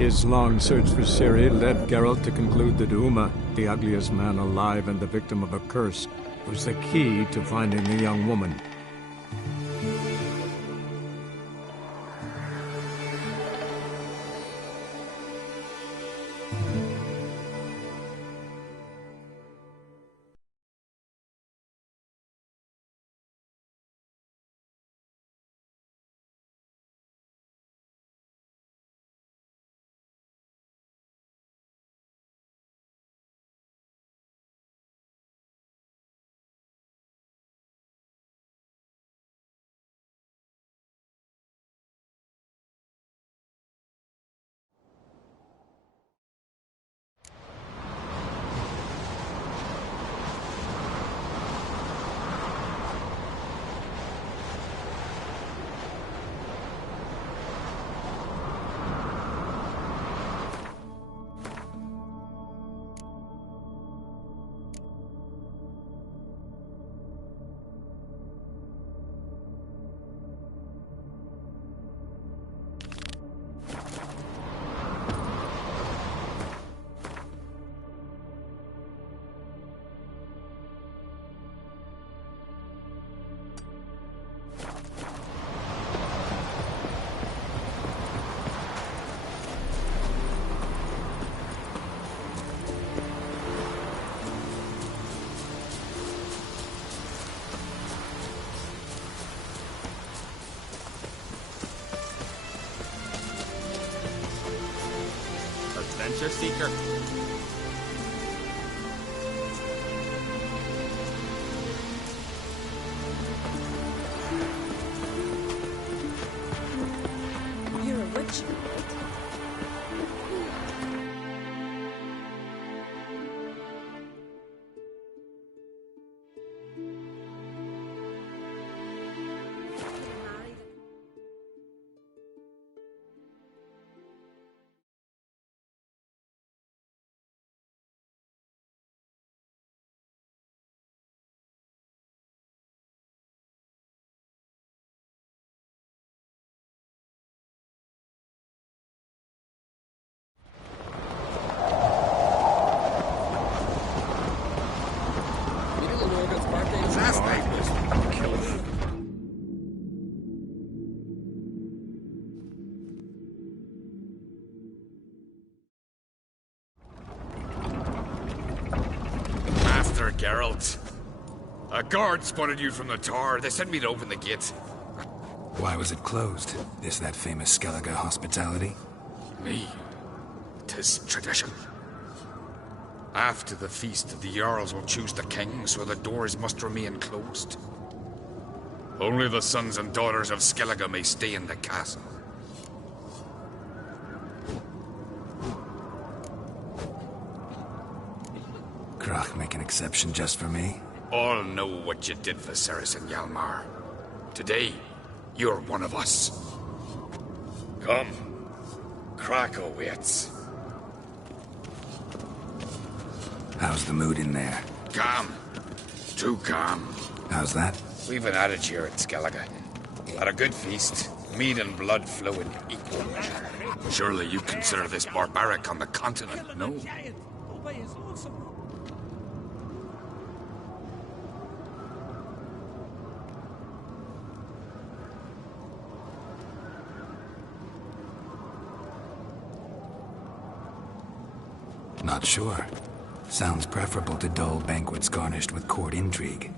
His long search for Ciri led Geralt to conclude that Uma, the ugliest man alive and the victim of a curse, was the key to finding the young woman. Adventure Seeker. Geralt. A guard spotted you from the tower. They sent me to open the gate. Why was it closed? Is that famous Skellige hospitality? Me? 'Tis tradition. After the feast, the Jarls will choose the king, so the doors must remain closed. Only the sons and daughters of Skellige may stay in the castle. Krach make an exception just for me? All know what you did for Ceres and Hjalmar. Today, you're one of us. Come. Krach waits. How's the mood in there? Calm. Too calm. How's that? We've an adage here at Skellige. At a good feast, meat and blood flow in equal measure. Surely you consider this barbaric on the continent, no? Not sure. Sounds preferable to dull banquets garnished with court intrigue.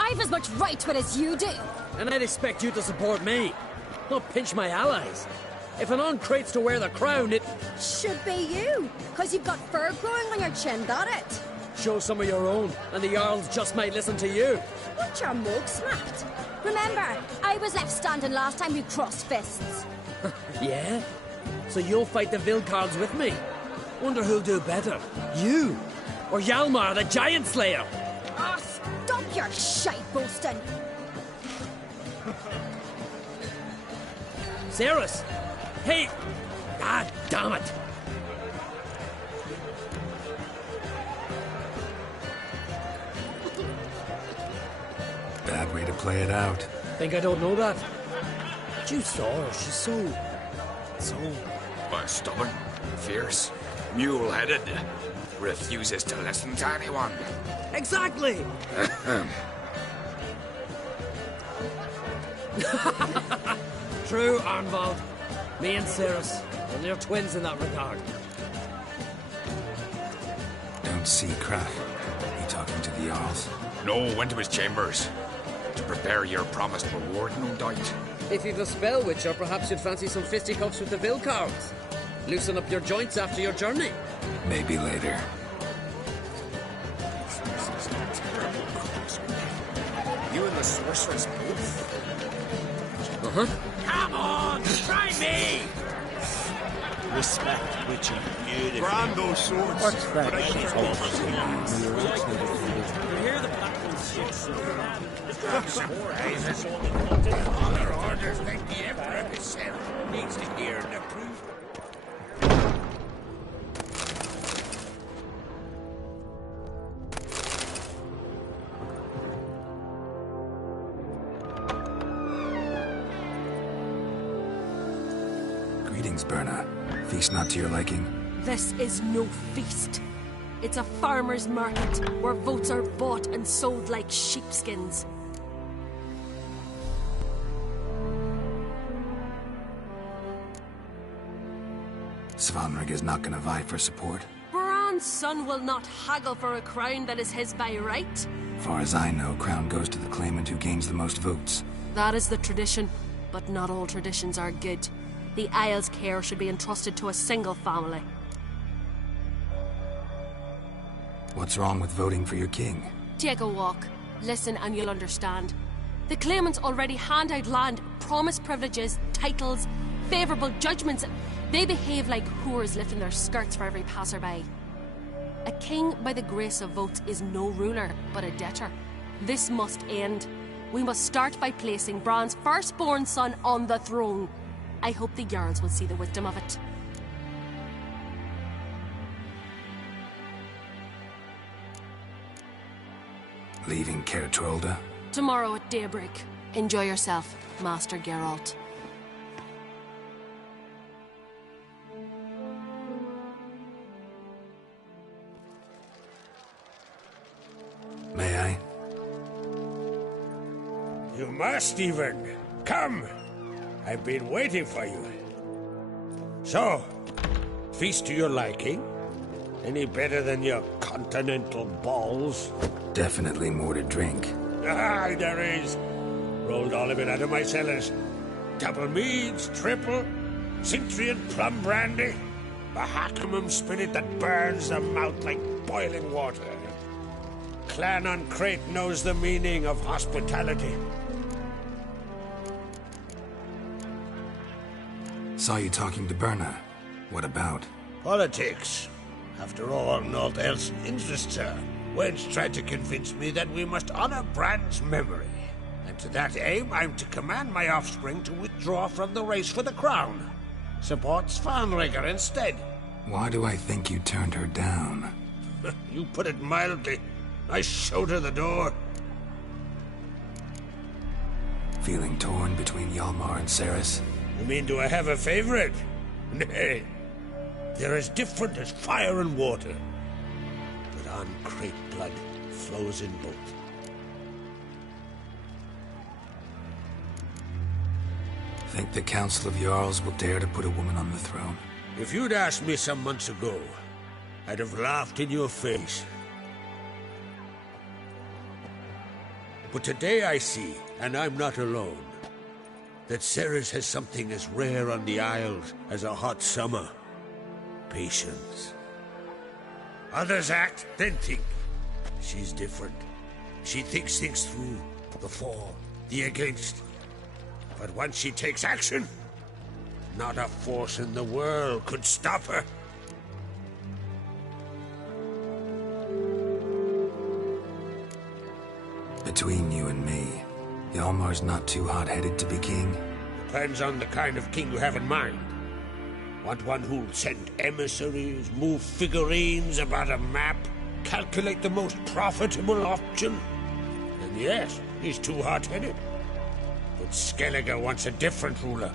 I've as much right to it as you do. And I'd expect you to support me, not pinch my allies. If an uncrate's to wear the crown, it should be you, because you've got fur growing on your chin, that it? Show some of your own, and the Jarls just might listen to you. Want your mug smacked? Remember, I was left standing last time we crossed fists. Yeah? So you'll fight the Vilcards with me? Wonder who'll do better, you or Hjalmar the Giant Slayer? Oh, stop your shite boasting. Ceres! Hey! God damn it! Bad way to play it out. Think I don't know that? But you saw her, she's so... Stubborn, fierce, mule-headed, refuses to listen to anyone. Exactly! True, Arnvald. Me and Ceres, and they're twins in that regard. Don't see Krach. He talking to the Jarls? No, went to his chambers. To prepare your promised reward, no doubt. If you've a spell witcher, perhaps you'd fancy some fisticuffs with the Vilcards. Loosen up your joints after your journey. Maybe later. sorceress booth. Come on, try me! Respect, Witcher. Beautiful. Brand those swords. What's that? But I can't You hear the black one's All our orders like the Emperor himself needs to hear and approve. Greetings, Berna. Feast not to your liking? This is no feast. It's a farmer's market where votes are bought and sold like sheepskins. Svanrig is not gonna vie for support? Bran's son will not haggle for a crown that is his by right. Far as I know, crown goes to the claimant who gains the most votes. That is the tradition, but not all traditions are good. The Isle's care should be entrusted to a single family. What's wrong with voting for your king? Take a walk. Listen and you'll understand. The claimants already hand out land, promise privileges, titles, favourable judgments. They behave like whores lifting their skirts for every passerby. A king by the grace of votes is no ruler, but a debtor. This must end. We must start by placing Bran's firstborn son on the throne. I hope the Jarls will see the wisdom of it. Leaving Caer Trolda? Tomorrow at daybreak. Enjoy yourself, Master Geralt. May I? You must even. Come! I've been waiting for you. So, feast to your liking? Any better than your continental balls? Definitely more to drink. Ah, there is. Rolled all of it out of my cellars. Double meads, triple, Cintrian plum brandy, a Hackemum spirit that burns the mouth like boiling water. Clan on Crate knows the meaning of hospitality. Saw you talking to Berna. What about? Politics. After all, naught else interests her. Wench tried to convince me that we must honor Bran's memory. And to that aim, I'm to command my offspring to withdraw from the race for the crown. Support Svanrigger instead. Why do I think you turned her down? You put it mildly. I showed her the door. Feeling torn between Hjalmar and Ceres? You mean, do I have a favorite? Nay. They're as different as fire and water. But on Crate blood flows in both. Think the Council of Jarls will dare to put a woman on the throne? If you'd asked me some months ago, I'd have laughed in your face. But today I see, and I'm not alone, that Ceres has something as rare on the Isles as a hot summer. Patience. Others act, then think. She's different. She thinks things through, the for, the against. But once she takes action, not a force in the world could stop her. Between you and me, Hjalmar's not too hot-headed to be king? Depends on the kind of king you have in mind. Want one who'll send emissaries, move figurines about a map, calculate the most profitable option? And yes, he's too hot-headed. But Skellige wants a different ruler.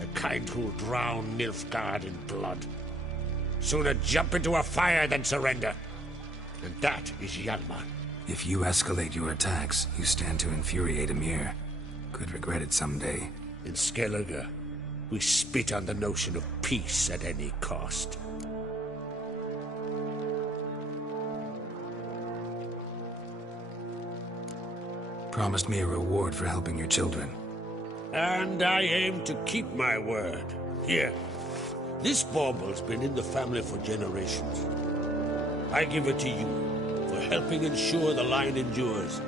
The kind who'll drown Nilfgaard in blood. Sooner jump into a fire than surrender. And that is Hjalmar. If you escalate your attacks, you stand to infuriate Emir. Could regret it someday. In Skellige, we spit on the notion of peace at any cost. Promised me a reward for helping your children. And I aim to keep my word. Here, this bauble's been in the family for generations. I give it to you for helping ensure the line endures.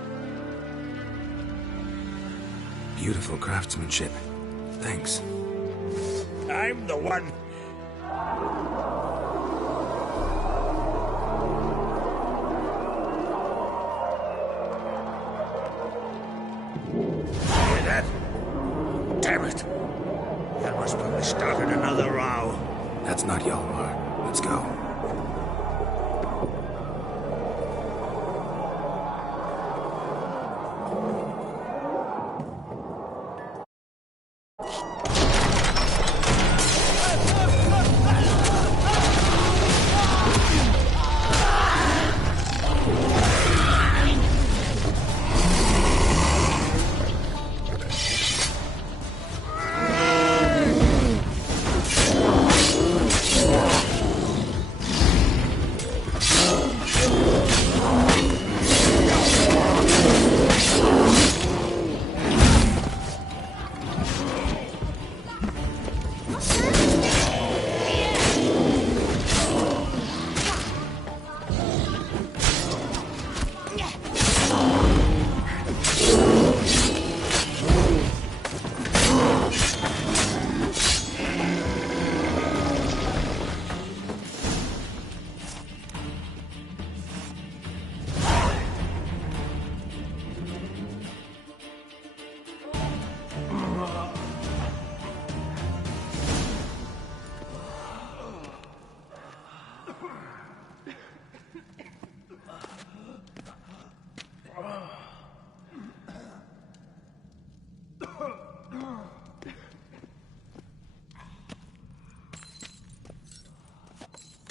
Beautiful craftsmanship. Thanks. I'm the one. Hear that? Damn it. That must have started another row. That's not Hjalmar. Let's go.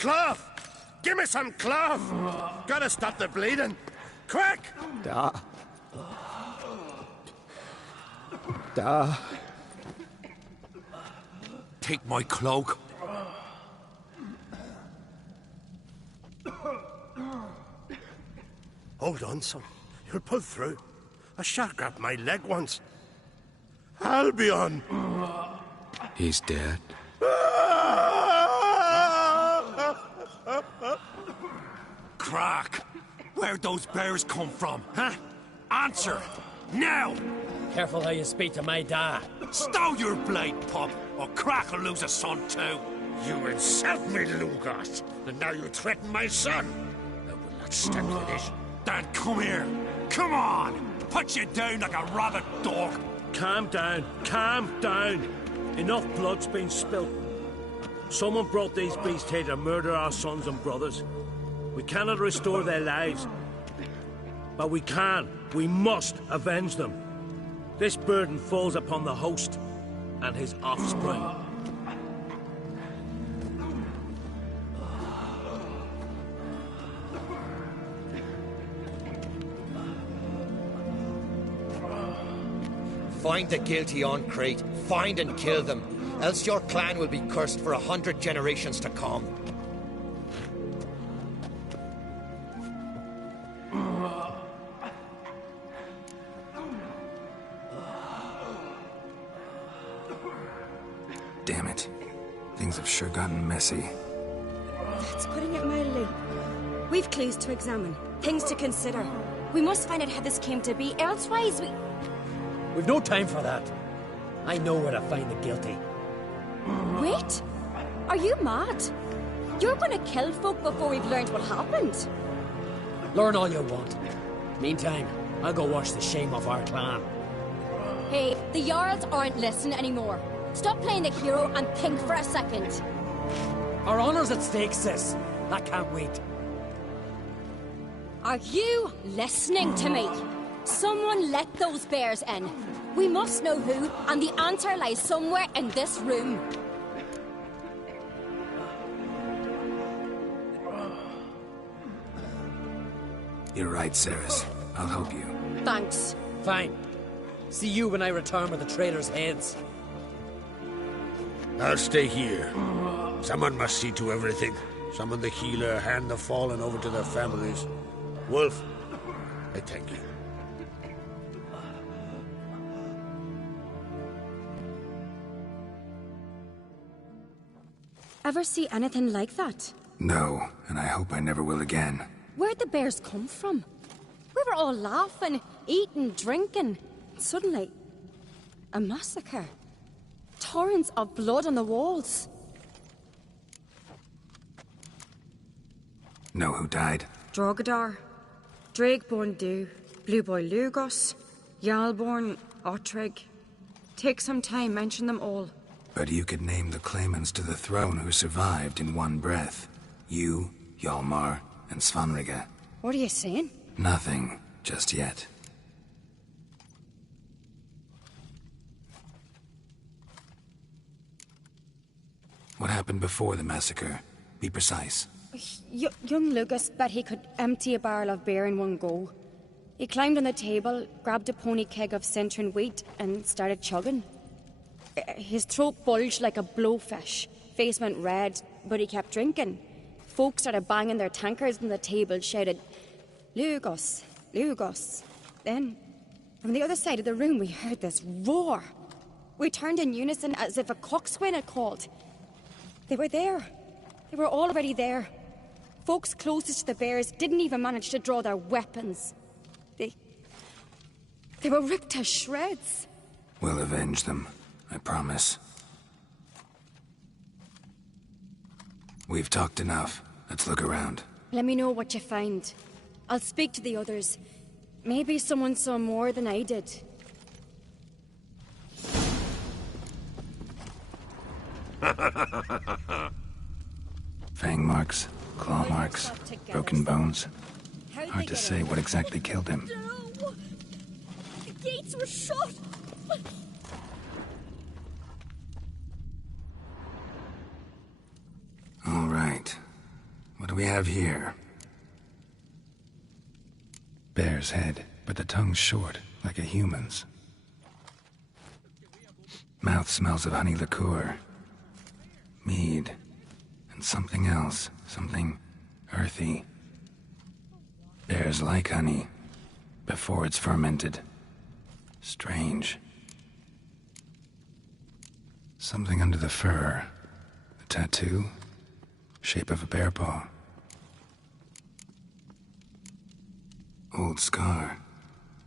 Cloth! Give me some cloth! Gotta stop the bleeding. Quick! Da. Take my cloak. Hold on, son. You'll pull through. A shark grabbed my leg once. Albion! He's dead. Crack! Where'd those bears come from, huh? Answer! Now! Careful how you speak to my dad. Stow your blade, pup, or Crack will lose a son too. You insult me, Lugas, and now you threaten my son. I will not stand for this. Dan, come here. Come on! Put you down like a rabid dog. Calm down. Calm down. Enough blood's been spilt. Someone brought these beasts here to murder our sons and brothers. We cannot restore their lives. But we can. We must avenge them. This burden falls upon the host and his offspring. Find the guilty on Crete. Find and kill them. Else your clan will be cursed for 100 generations to come. Damn it. Things have sure gotten messy. That's putting it mildly. We've clues to examine, things to consider. We must find out how this came to be, elsewise We've no time for that. I know where to find the guilty. Wait! Are you mad? You're gonna kill folk before we've learned what happened. Learn all you want. Meantime, I'll go wash the shame off our clan. Hey, the Jarls aren't listening anymore. Stop playing the hero and think for a second. Our honor's at stake, sis. I can't wait. Are you listening to me? Someone let those bears in. We must know who, and the answer lies somewhere in this room. You're right, Ceres. I'll help you. Thanks. Fine. See you when I return with the traitors' heads. I'll stay here. Someone must see to everything. Summon the healer, hand the fallen over to their families. Wolf, I thank you. Ever see anything like that? No, and I hope I never will again. Where'd the bears come from? We were all laughing, eating, drinking. Suddenly... A massacre. Torrents of blood on the walls. Know who died? Drogadar, Drakeborn Du, Blue Boy Lugos, Jarlborn, Ottrig. Take some time, mention them all. But you could name the claimants to the throne who survived in one breath. You, Hjalmar, and Svanrige. What are you saying? Nothing, just yet. What happened before the massacre? Be precise. Young Lucas bet he could empty a barrel of beer in one go. He climbed on the table, grabbed a pony keg of Centron wheat, and started chugging. His throat bulged like a blowfish. Face went red, but he kept drinking. Folks started banging their tankards on the table, shouted, "Lugos, Lugos." Then, from the other side of the room, we heard this roar. We turned in unison as if a coxswain had called. They were there. They were already there. Folks closest to the bears didn't even manage to draw their weapons. They were ripped to shreds. We'll avenge them, I promise. We've talked enough. Let's look around. Let me know what you find. I'll speak to the others. Maybe someone saw more than I did. Fang marks, claw marks, broken bones. Hard to say what exactly killed him. No! The gates were shut! All right. What do we have here? Bear's head, but the tongue's short, like a human's. Mouth smells of honey liqueur. Mead. And something else. Something earthy. Bears like honey. Before it's fermented. Strange. Something under the fur. A tattoo. Shape of a bear paw. Old scar.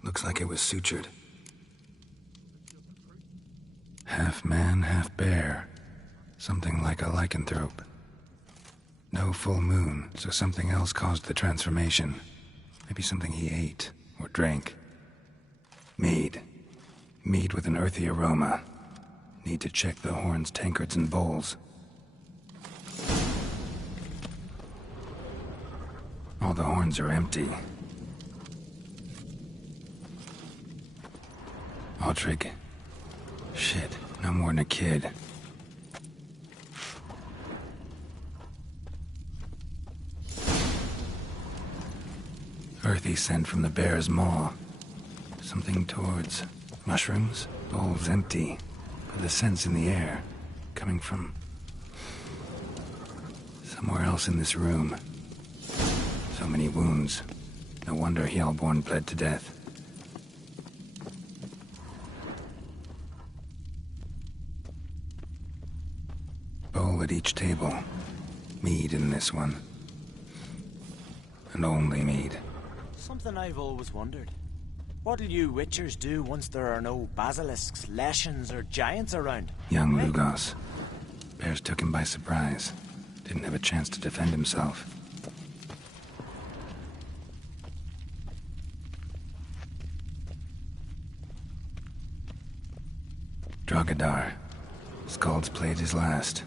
Looks like it was sutured. Half man, half bear. Something like a lycanthrope. No full moon, so something else caused the transformation. Maybe something he ate or drank. Mead. Mead with an earthy aroma. Need to check the horns, tankards, and bowls. All the horns are empty. Ottrig. Shit, no more than a kid. Earthy scent from the bear's maw. Something towards mushrooms. Bowls empty, but the scent's in the air. Coming from somewhere else in this room. So many wounds. No wonder Hjalborn bled to death. Bowl at each table. Mead in this one. And only mead. Something I've always wondered. What'll you witchers do once there are no basilisks, leshens, or giants around? Young Lugos. Bears took him by surprise. Didn't have a chance to defend himself. Drogadar. Skald's played his last.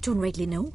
Don't rightly know.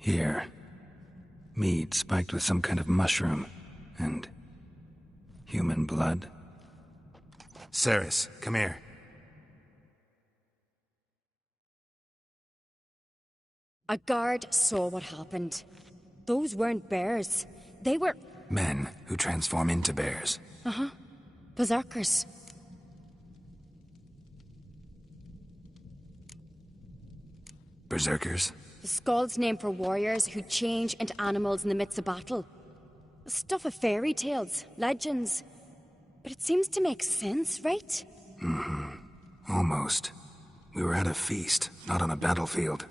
Here. Mead spiked with some kind of mushroom. And... human blood. Ceres, come here. A guard saw what happened. Those weren't bears. They were... Men who transform into bears. Uh-huh. Berserkers. Berserkers? The Skald's name for warriors who change into animals in the midst of battle. Stuff of fairy tales, legends. But it seems to make sense, right? Mm-hmm. Almost. We were at a feast, not on a battlefield.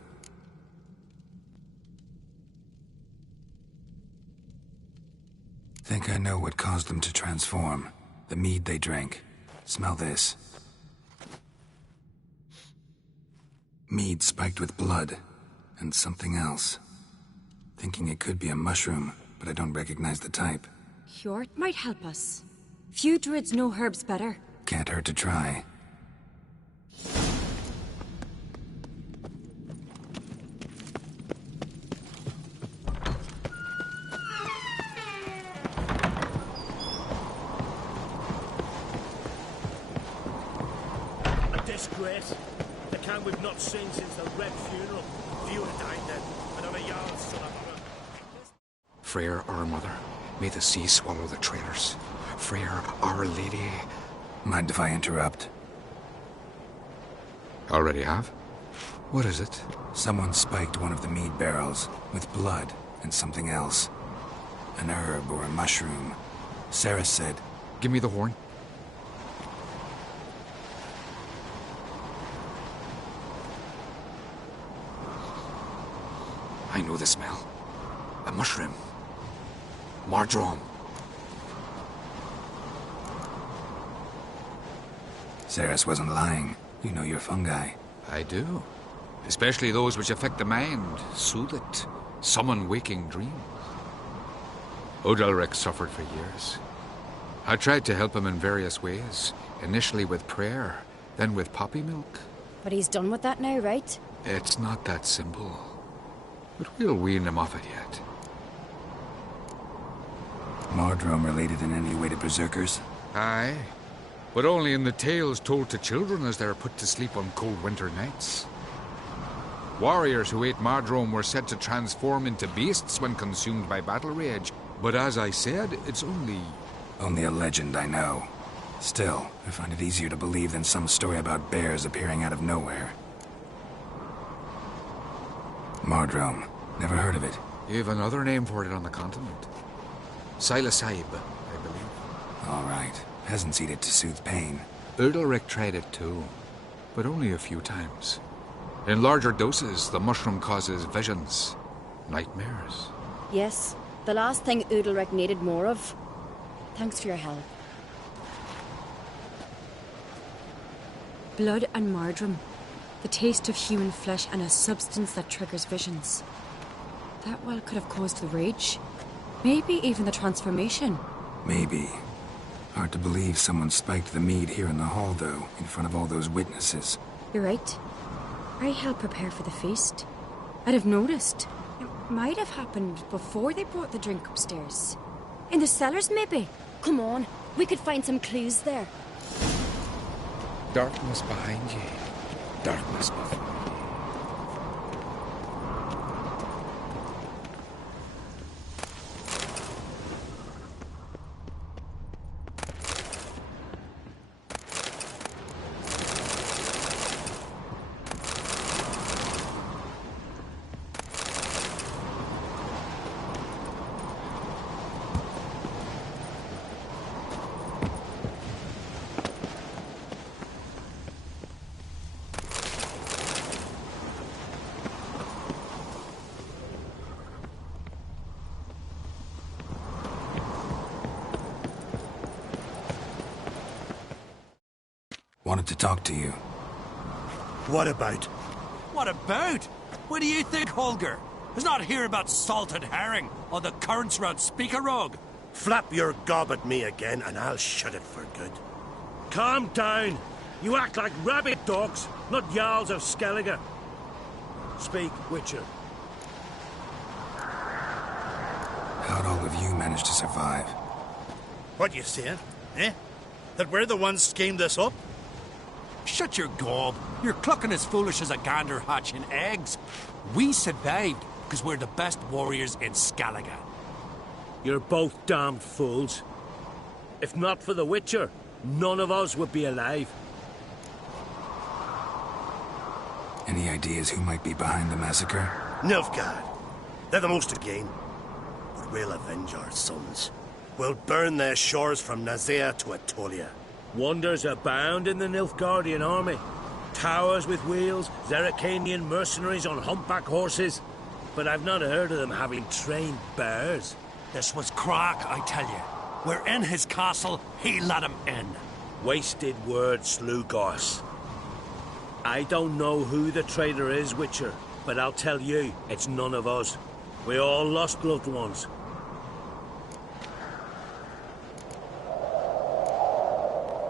Think I know what caused them to transform. The mead they drank. Smell this. Mead spiked with blood. And something else. Thinking it could be a mushroom, but I don't recognize the type. Hjort might help us. Few druids know herbs better. Can't hurt to try. A disgrace. The can we've not seen since the Red funeral. Few had died then, and on a yard son of a... Freyr, our mother, may the sea swallow the traitors. Freyr, our lady... Mind if I interrupt? Already have? What is it? Someone spiked one of the mead barrels with blood and something else. An herb or a mushroom. Sarah said... Give me the horn. I know the smell. A mushroom. Marjoram. Ceres wasn't lying. You know your fungi. I do. Especially those which affect the mind, soothe it, summon waking dreams. Odalric suffered for years. I tried to help him in various ways, initially with prayer, then with poppy milk. But he's done with that now, right? It's not that simple. But we'll wean him off it yet. Marjoram related in any way to berserkers? Aye. But only in the tales told to children as they're put to sleep on cold winter nights. Warriors who ate marjoram were said to transform into beasts when consumed by battle rage. But as I said, it's only... Only a legend, I know. Still, I find it easier to believe than some story about bears appearing out of nowhere. Marjoram. Never heard of it. You have another name for it on the continent. Silasib, I believe. All right. Peasants eat it to soothe pain. Udalric tried it too, but only a few times. In larger doses, the mushroom causes visions, nightmares. Yes, the last thing Udalric needed more of. Thanks for your help. Blood and marjoram. The taste of human flesh and a substance that triggers visions. That well could have caused the rage. Maybe even the transformation. Maybe. Hard to believe someone spiked the mead here in the hall, though, in front of all those witnesses. You're right. I helped prepare for the feast. I'd have noticed. It might have happened before they brought the drink upstairs. In the cellars, maybe. Come on, we could find some clues there. Darkness behind you. Darkness before you. Wanted to talk to you. What about? What about? What do you think, Holger? Is not here about salted herring or the currents round Speakerog. Flap your gob at me again and I'll shut it for good. Calm down. You act like rabid dogs, not Jarls of Skellige. Speak, Witcher. How'd all of you manage to survive? What you saying? Eh? That we're the ones schemed this up? Shut your gob. You're clucking as foolish as a gander hatching eggs. We survived because we're the best warriors in Skellige. You're both damned fools. If not for the Witcher, none of us would be alive. Any ideas who might be behind the massacre? Nilfgaard. They're the most again. But we'll avenge our sons. We'll burn their shores from Nazea to Atolia. Wonders abound in the Nilfgaardian army. Towers with wheels, Zerrikanian mercenaries on humpback horses. But I've not heard of them having trained bears. This was crack, I tell you. We're in his castle, he let him in. Wasted words, Slugos. I don't know who the traitor is, Witcher, but I'll tell you, it's none of us. We all lost loved ones.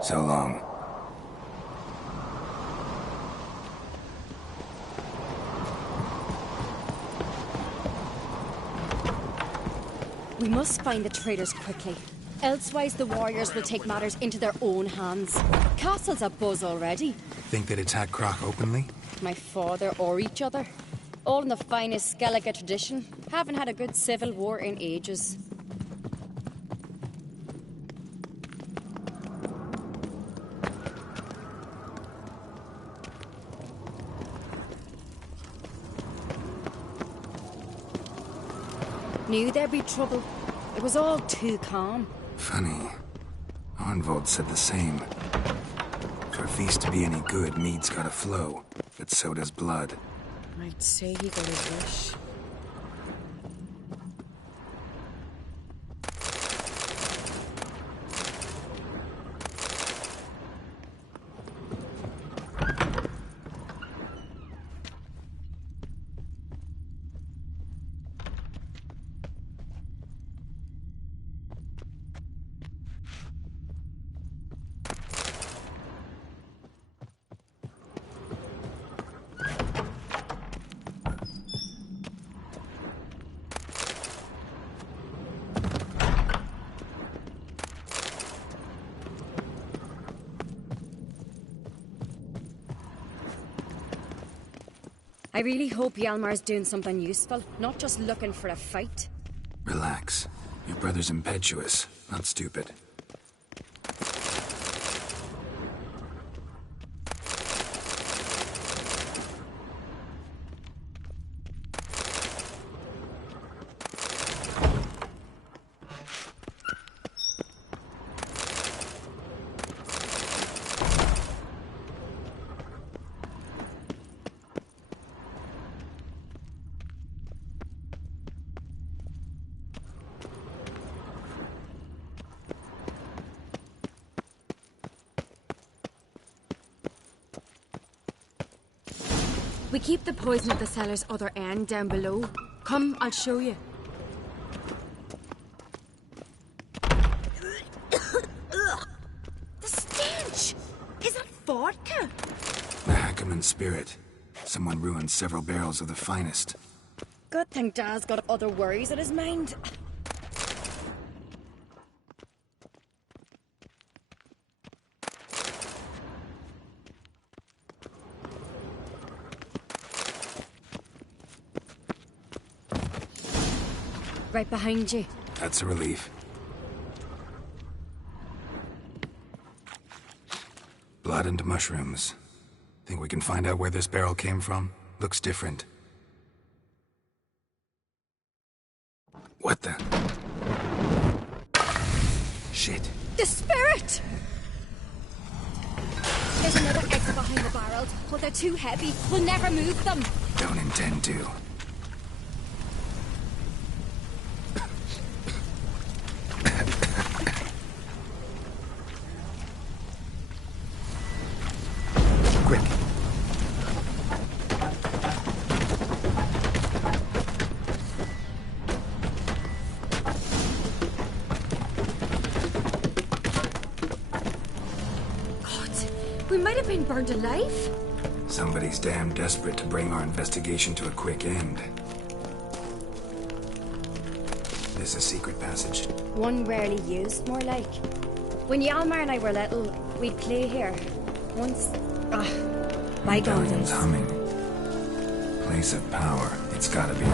So long. We must find the traitors quickly. Elsewise, the warriors will take matters into their own hands. Castle's abuzz already. Think they'd attack Croc openly? My father or each other. All in the finest Skellige tradition. Haven't had a good civil war in ages. Knew there'd be trouble. It was all too calm. Funny. Arnvold said the same. For a feast to be any good, mead's gotta flow, but so does blood. I'd say he got his wish. I really hope Hjalmar's doing something useful, not just looking for a fight. Relax. Your brother's impetuous, not stupid. We keep the poison at the cellar's other end down below. Come, I'll show you. The stench! Is that vodka? The Hackerman spirit. Someone ruined several barrels of the finest. Good thing Dad's got other worries on his mind. Right behind you. That's a relief. Blood and mushrooms. Think we can find out where this barrel came from? Looks different. What the? Shit. The spirit! There's another exit behind the barrels, but they're too heavy. We'll never move them. Don't intend to. Quick. We might have been burned alive. Somebody's damn desperate to bring our investigation to a quick end. this a secret passage? One rarely used, more like. When Yalmar and I were little, we'd play here. Once... bygone Rebellion's days. humming. Place of power. It's gotta be.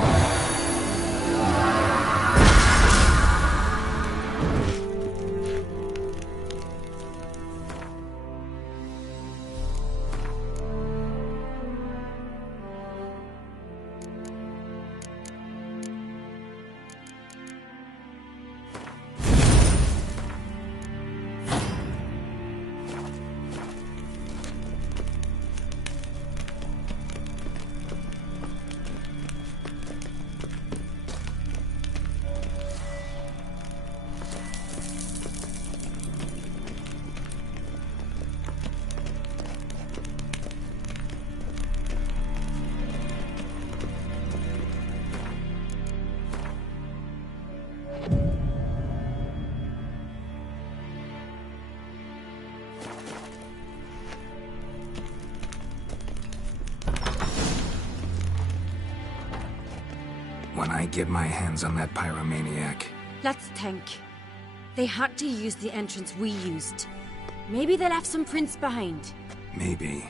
When I get my hands on that pyromaniac. Let's think. They had to use the entrance we used. Maybe they left some prints behind. Maybe.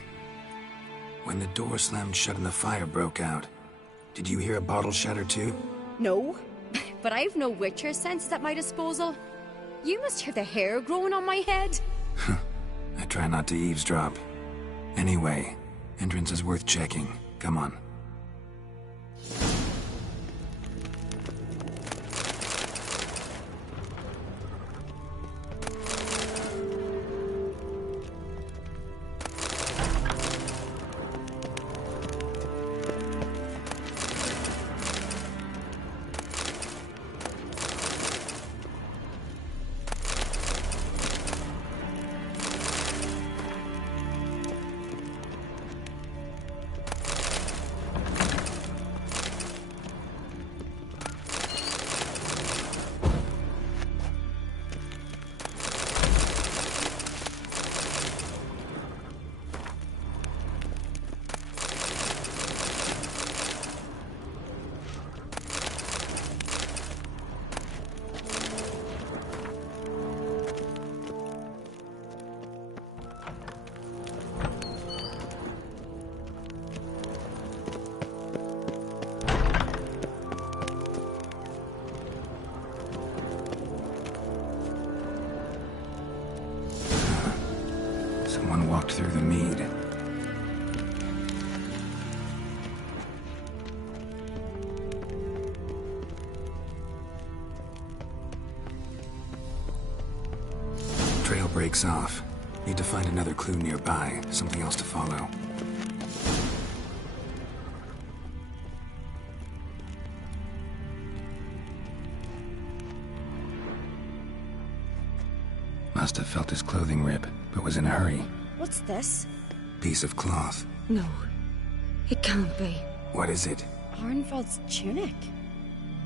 When the door slammed shut and the fire broke out, did you hear a bottle shatter too? No, but I've no Witcher senses at my disposal. You must hear the hair growing on my head. I try not to eavesdrop. Anyway, entrance is worth checking. Come on. Someone walked through the mead. Trail breaks off. Need to find another clue nearby. Something else to follow. Must have felt his clothing rip, but was in a hurry. What's this? Piece of cloth. No, it can't be. What is it? Arnvald's tunic.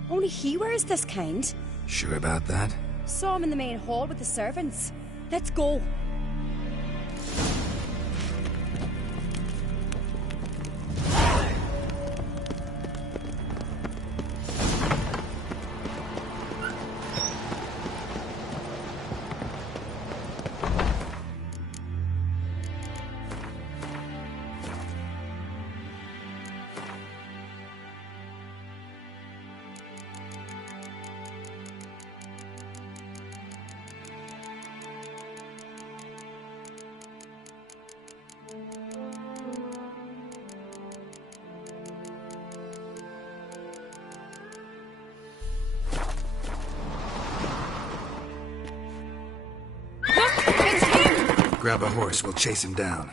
Only he wears this kind. Sure about that? Saw him in the main hall with the servants. Let's go. Grab a horse, we'll chase him down.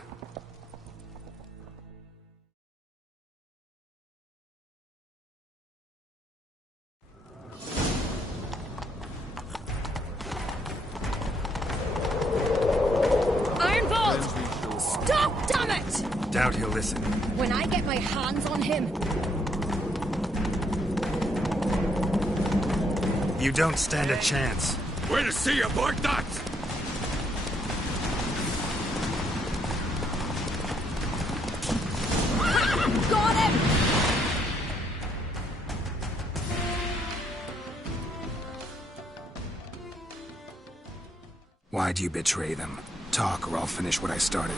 Arnvald! Stop, damn it! Doubt he'll listen. When I get my hands on him... You don't stand a chance. We'll see about that! Got him! Why'd you betray them? Talk, or I'll finish what I started.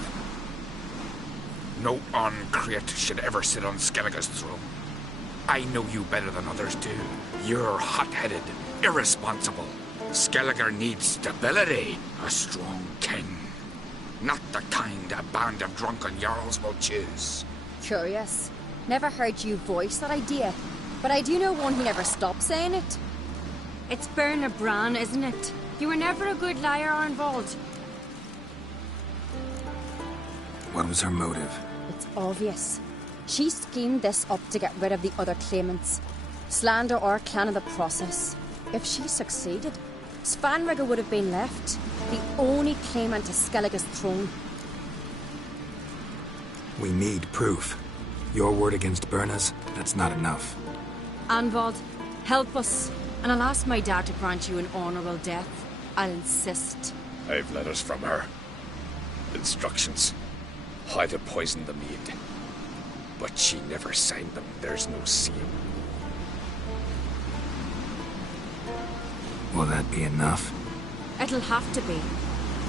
No Uncreate should ever sit on Skellige's throne. I know you better than others do. You're hot-headed, irresponsible. Skellige needs stability, a strong king. Not the kind a band of drunken jarls will choose. Curious. Never heard you voice that idea, but I do know one who never stopped saying it. It's Berna Bran, isn't it? You were never a good liar, Arnvald. What was her motive? It's obvious. She schemed this up to get rid of the other claimants. Slander our clan in the process. If she succeeded, Svanrigger would have been left, the only claimant to Skellige's throne. We need proof. Your word against Berna's, that's not enough. Arnvald, help us, and I'll ask my dad to grant you an honourable death. I'll insist. I've letters from her. Instructions. How to poison the mead. But she never signed them. There's no seal. Will that be enough? It'll have to be.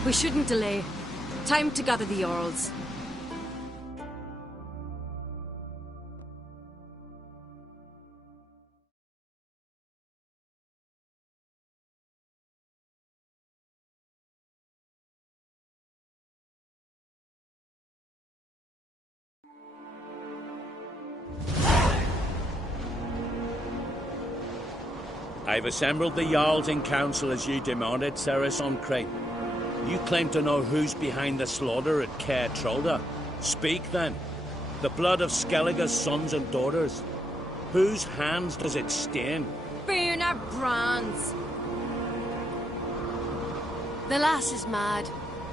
We shouldn't delay. Time to gather the Jarls. I've assembled the Jarls in council as you demanded, Ceres on Crate. You claim to know who's behind the slaughter at Caer Trolda. Speak then. The blood of Skellige's sons and daughters. Whose hands does it stain? Berna Bran's. The lass is mad.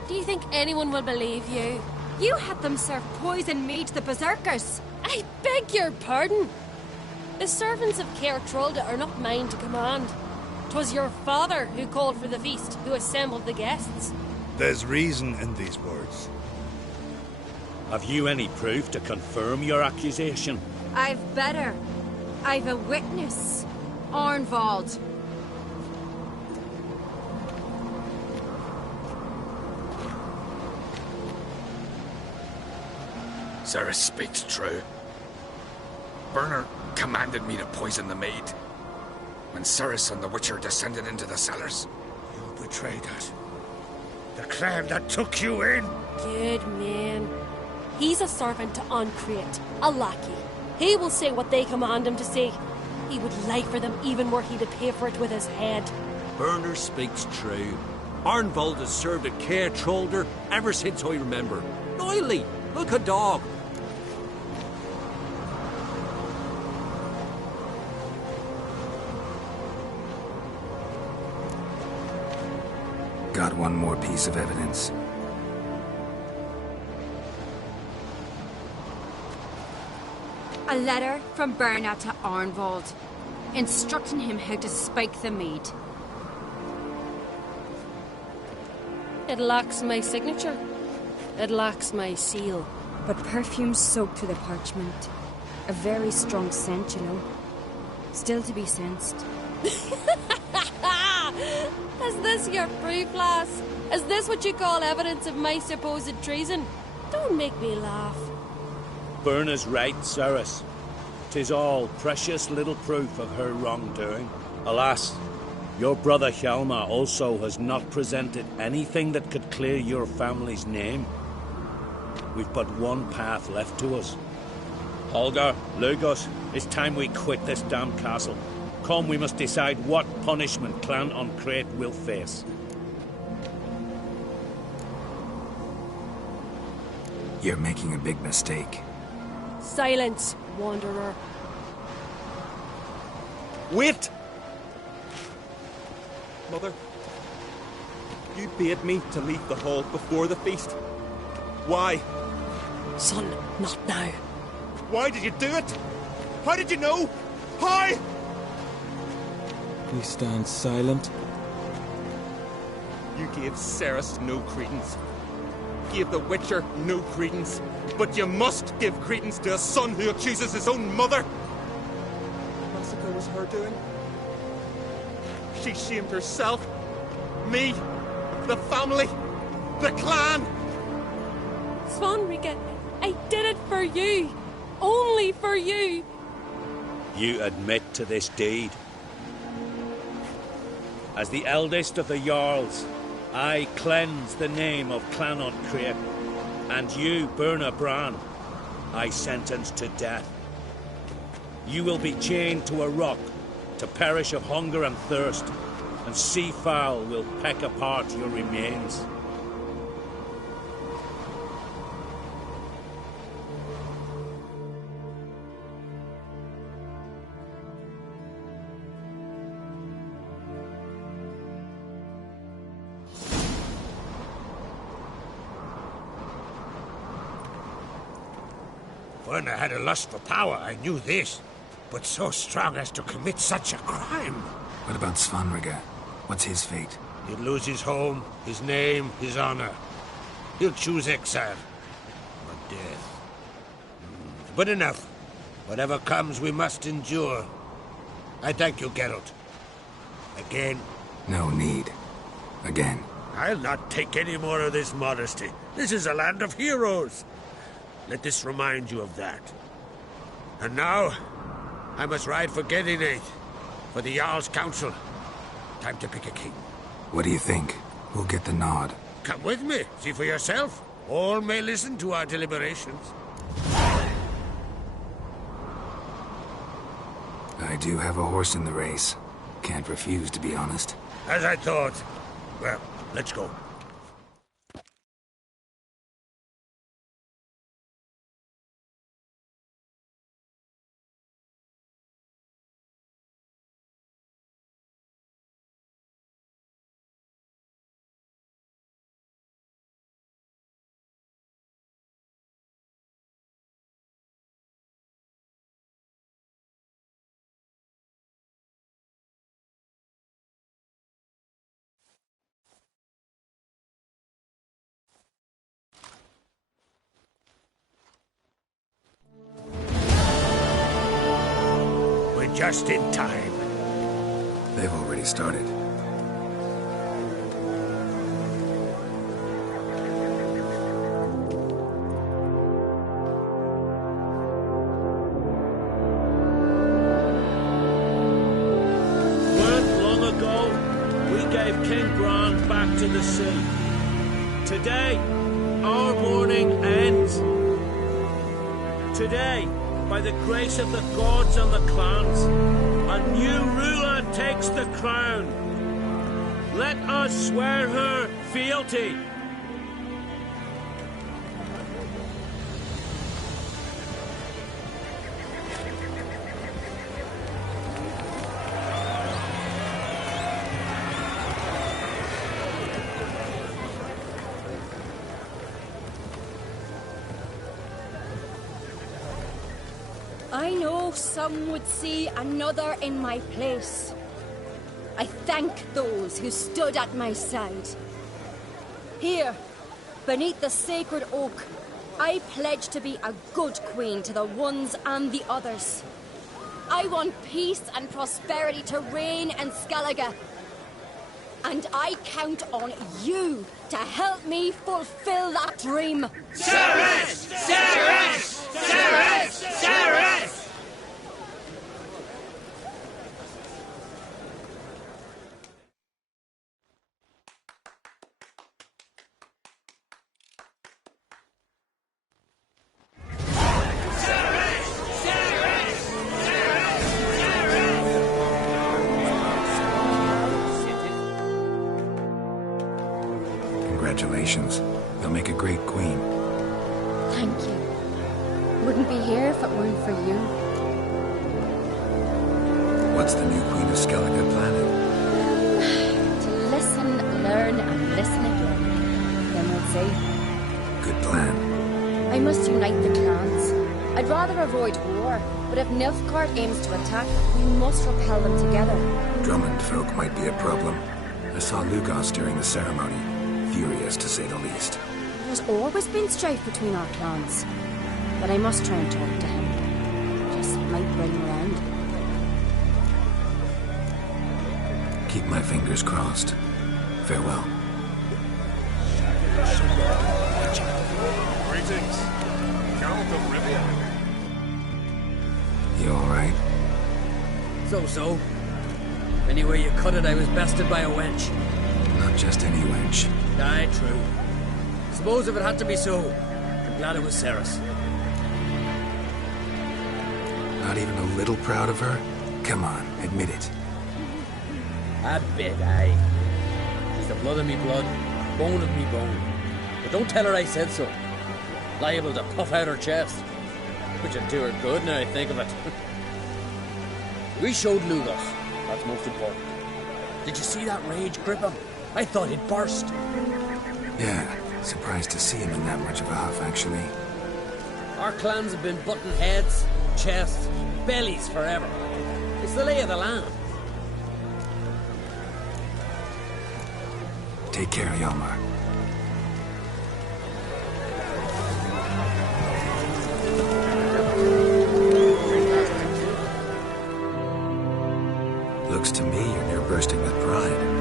Do you think anyone will believe you? You had them serve poison meat to the berserkers. I beg your pardon. The servants of Caer Trolda are not mine to command. 'Twas your father who called for the feast, who assembled the guests. There's reason in these words. Have you any proof to confirm your accusation? I've better. I've a witness. Arnvald. Ceres speaks true. Berna commanded me to poison the maid. When Ceres and the Witcher descended into the cellars. You betrayed us. The clan that took you in. Good man. He's a servant to Uncreate, a lackey. He will say what they command him to say. He would lie for them even were he to pay for it with his head. Berner speaks true. Arnvald has served at Caer Trolder ever since I remember. Noily, look a dog. Got one more piece of evidence. A letter from Berna to Arnvald, instructing him how to spike the mead. It lacks my signature. It lacks my seal. But perfume soaked through the parchment. A very strong scent, you know. Still to be sensed. Is this your proof, lass? Is this what you call evidence of my supposed treason? Don't make me laugh. Berna's right, Ceres. 'Tis all precious little proof of her wrongdoing. Alas, your brother Hjalmar also has not presented anything that could clear your family's name. We've but one path left to us. Holger, Lugos, it's time we quit this damn castle. Come, we must decide what punishment Clan Uncreate will face. You're making a big mistake. Silence, wanderer. Wait! Mother, you bade me to leave the hall before the feast. Why? Son, not now. Why did you do it? How did you know? How? We stand silent. You gave Ceres no credence. Gave the Witcher no credence. But you must give credence to a son who accuses his own mother. The massacre was her doing. She shamed herself, me, the family, the clan. Svanrika, I did it for you. Only for you. You admit to this deed. As the eldest of the Jarls, I cleanse the name of Clanod Craig, and you, Burna Bran, I sentence to death. You will be chained to a rock to perish of hunger and thirst, and sea fowl will peck apart your remains. When I had a lust for power, I knew this. But so strong as to commit such a crime. What about Svanrika? What's his fate? He'll lose his home, his name, his honor. He'll choose exile. Or death. But enough. Whatever comes, we must endure. I thank you, Geralt. Again. No need. Again. I'll not take any more of this modesty. This is a land of heroes. Let this remind you of that. And now, I must ride for Gedinate, for the Jarl's Council. Time to pick a king. What do you think? Who'll get the nod? Come with me, see for yourself. All may listen to our deliberations. I do have a horse in the race. Can't refuse, to be honest. As I thought. Well, let's go. Just in time. They've already started. Weren't long ago, we gave King Bran back to the sea. Today, our mourning ends. Today, by the grace of the gods and the clans, a new ruler takes the crown. Let us swear her fealty. I know some would see another in my place. I thank those who stood at my side. Here, beneath the sacred oak, I pledge to be a good queen to the ones and the others. I want peace and prosperity to reign in Skellige. And I count on you to help me fulfill that dream. Ceres! Ceres! Ceres! Ceres! Congratulations. You'll make a great queen. Thank you. Wouldn't be here if it weren't for you. What's the new queen of Skellige planning? To listen, learn, and listen again. Then we'll see. Good plan. I must unite the clans. I'd rather avoid war, but if Nilfgaard aims to attack, we must repel them together. Drummond folk might be a problem. I saw Lugos during the ceremony. Furious, to say the least. There's always been strife between our clans. But I must try and talk to him. Just might bring him around. Keep my fingers crossed. Farewell. Greetings. Count of Rivia. You alright? So. Anyway you cut it, I was bested by a wench. Not just any wench. Aye, true. Suppose if it had to be so, I'm glad it was Ceres. Not even a little proud of her? Come on, admit it. A bit, aye. She's the blood of me blood, bone of me bone. But don't tell her I said so. Liable to puff out her chest. Which would do her good now I think of it. We showed Lugos. That's most important. Did you see that rage grip him? I thought he'd burst. Yeah, surprised to see him in that much of a huff, actually. Our clans have been butting heads, chests, bellies forever. It's the lay of the land. Take care, Yalmar. Looks to me you're near bursting with pride.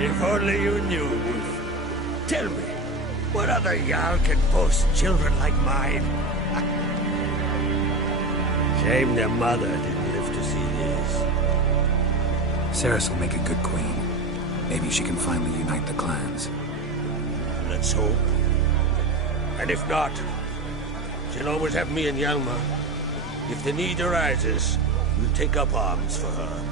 If only you knew, Wolf. Tell me, what other Jarl can boast children like mine? Shame their mother didn't live to see this. Ceres will make a good queen. Maybe she can finally unite the clans. Let's hope. And if not, she'll always have me and Hjalmar. If the need arises, we'll take up arms for her.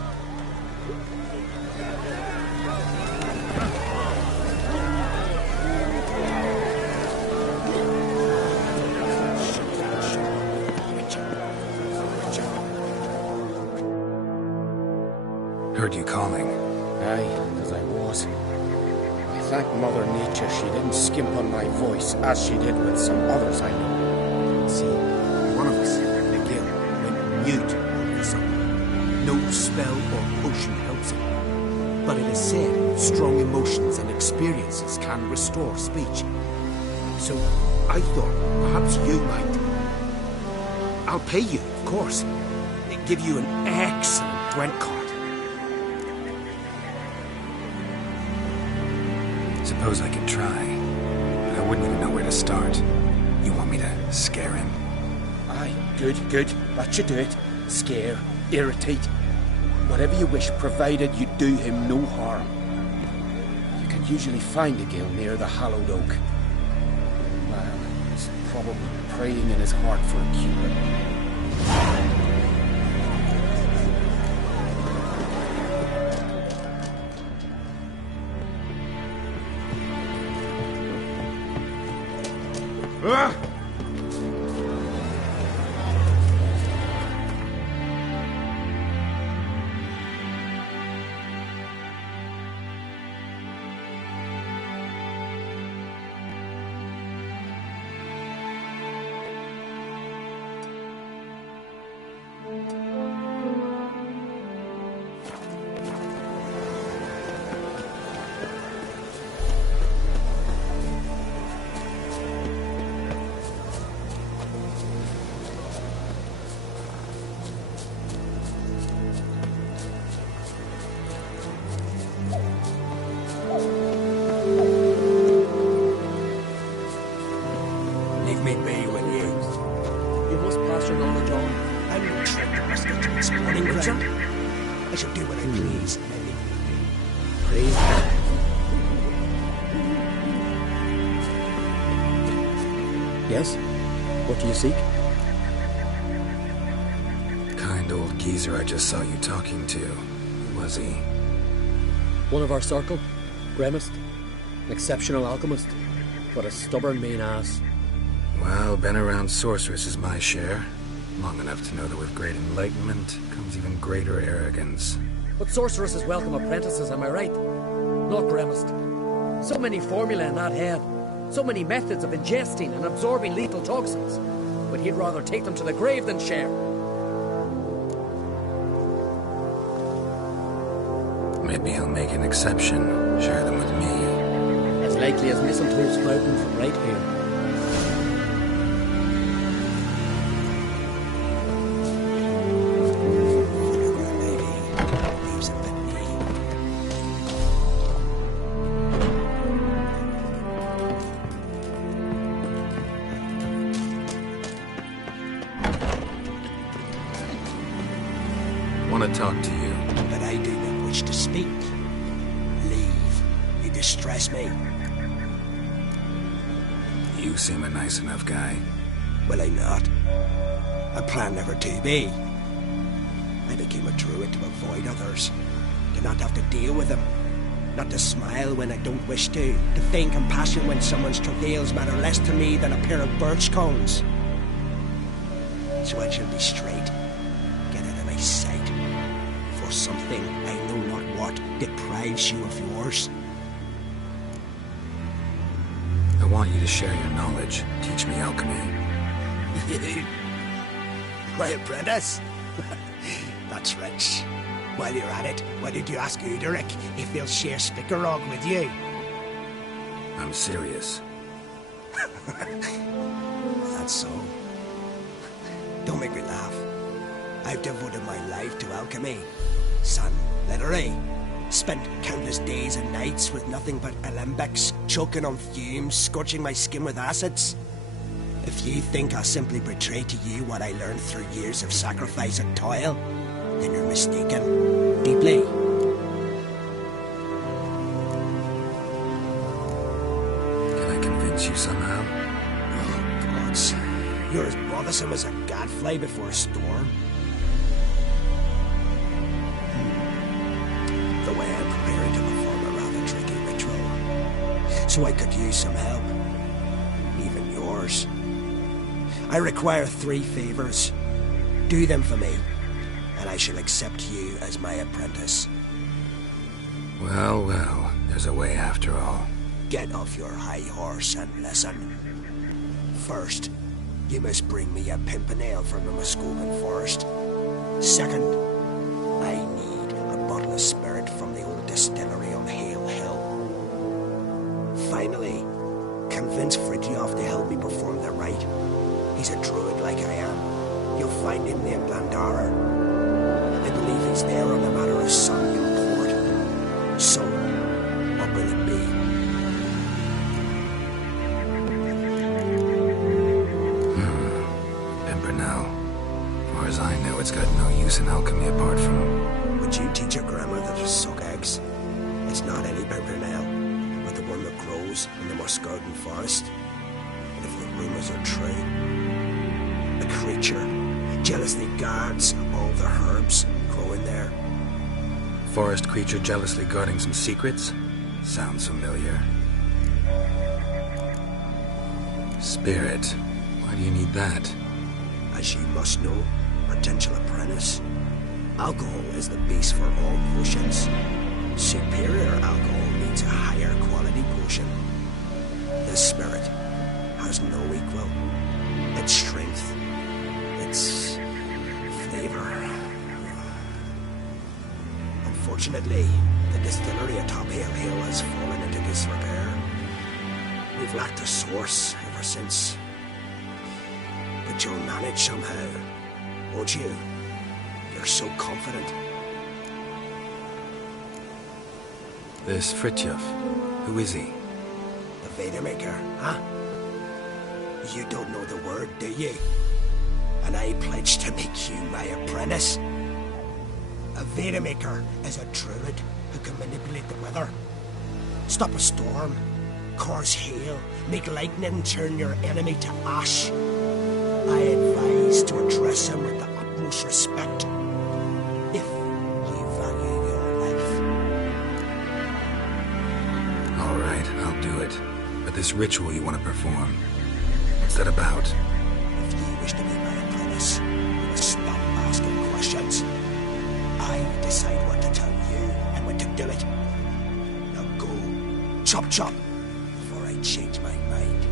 Heard you calling. Aye, because I was. I thank Mother Nature she didn't skimp on my voice, as she did with some others I know. See, one of us, the Gil, went mute all of a sudden. No spell or potion helps him. But it is said strong emotions and experiences can restore speech. So I thought perhaps you might. I'll pay you, of course. Give you an excellent Gwent card. Suppose I could try, but I wouldn't even know where to start. You want me to scare him? Aye, good. That should do it. Scare, irritate. Whatever you wish, provided you do him no harm. You can usually find a Gil near the hallowed oak. The man is probably praying in his heart for a Cupid. Yes? What do you seek? Kind old geezer I just saw you talking to. Who was he? One of our circle. Gremist. An exceptional alchemist. But a stubborn main ass. Well, been around sorceress is my share. Long enough to know that with great enlightenment comes even greater arrogance. But sorceresses welcome apprentices, am I right? Not Gremist. So many formulae in that head. So many methods of ingesting and absorbing lethal toxins. But he'd rather take them to the grave than share. Maybe he'll make an exception. Share them with me. As likely as mistletoe sprouting from right here. to talk to you. But I do not wish to speak. Leave. You distress me. You seem a nice enough guy. Well, I'm not. I plan never to be. I became a druid to avoid others. To not have to deal with them. Not to smile when I don't wish to. To feign compassion when someone's travails matter less to me than a pair of birch cones. So I shall be straight. Get out of my sight. For something, I know not what, deprives you of yours. I want you to share your knowledge. Teach me alchemy. My apprentice? That's rich. While you're at it, why did you ask Uderic if he'll share Spickerog with you? I'm serious. That's so. Don't make me laugh. I've devoted my life to alchemy. Son, literally. Spent countless days and nights with nothing but alembics, choking on fumes, scorching my skin with acids. If you think I'll simply betray to you what I learned through years of sacrifice and toil, then you're mistaken. Deeply. Can I convince you somehow? Oh, gods. You're as bothersome as a gadfly before a storm. The way I'm preparing to perform a rather tricky ritual. So I could use some help. Even yours. I require 3 favors. Do them for me, and I shall accept you as my apprentice. Well, well, there's a way after all. Get off your high horse and listen. First, you must bring me a pimpernel from the Muscovan forest. Second, I need a bottle of spirit from the old distillery on Hale Hill. Finally, convince Fridtjof to help me perform the rite. He's a druid like I am. You'll find him named Landara. I believe he's there on a matter of some import. So, what will it be? Pimpernel. Far as I know, it's got no use in alchemy apart from... Would you teach your grandmother to suck eggs? It's not any pimpernel, but the one that grows in the Muscovan forest. And if the rumors are true, a creature jealously guards all the herbs growing there. Forest creature jealously guarding some secrets? Sounds familiar. Spirit. Why do you need that? As you must know, potential apprentice, alcohol is the base for all potions. Superior alcohol needs a higher quality potion. This spirit has no equal. Its strength, its flavor. Unfortunately, the distillery atop Hale Hill has fallen into disrepair. We've lacked a source ever since. But you'll manage somehow, won't you? You're so confident. This Fridtjof, who is he? The Vadermaker, huh? You don't know the word, do you? And I pledge to make you my apprentice. A Vadermaker is a druid who can manipulate the weather. Stop a storm, cause hail, make lightning turn your enemy to ash. I advise to address him with the utmost respect. If you value your life. All right, I'll do it. But this ritual you want to perform, what's that about? If you wish to be my apprentice, you must stop asking questions. I decide what to tell you and when to do it. Now go, chop chop, before I change my mind.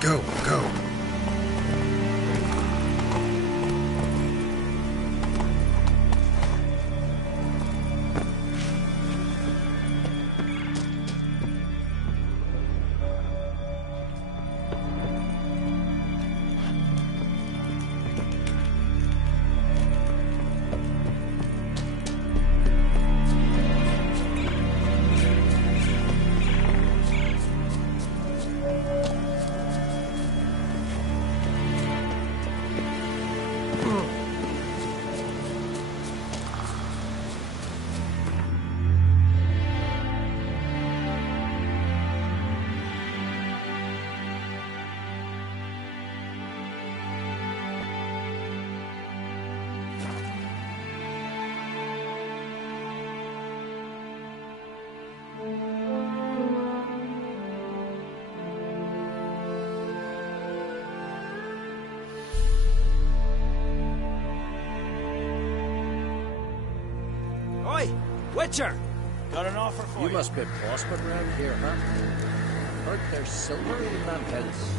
Go, go. Witcher! Got an offer for you. You must be prospered around here, huh? Heard there's silver in that house.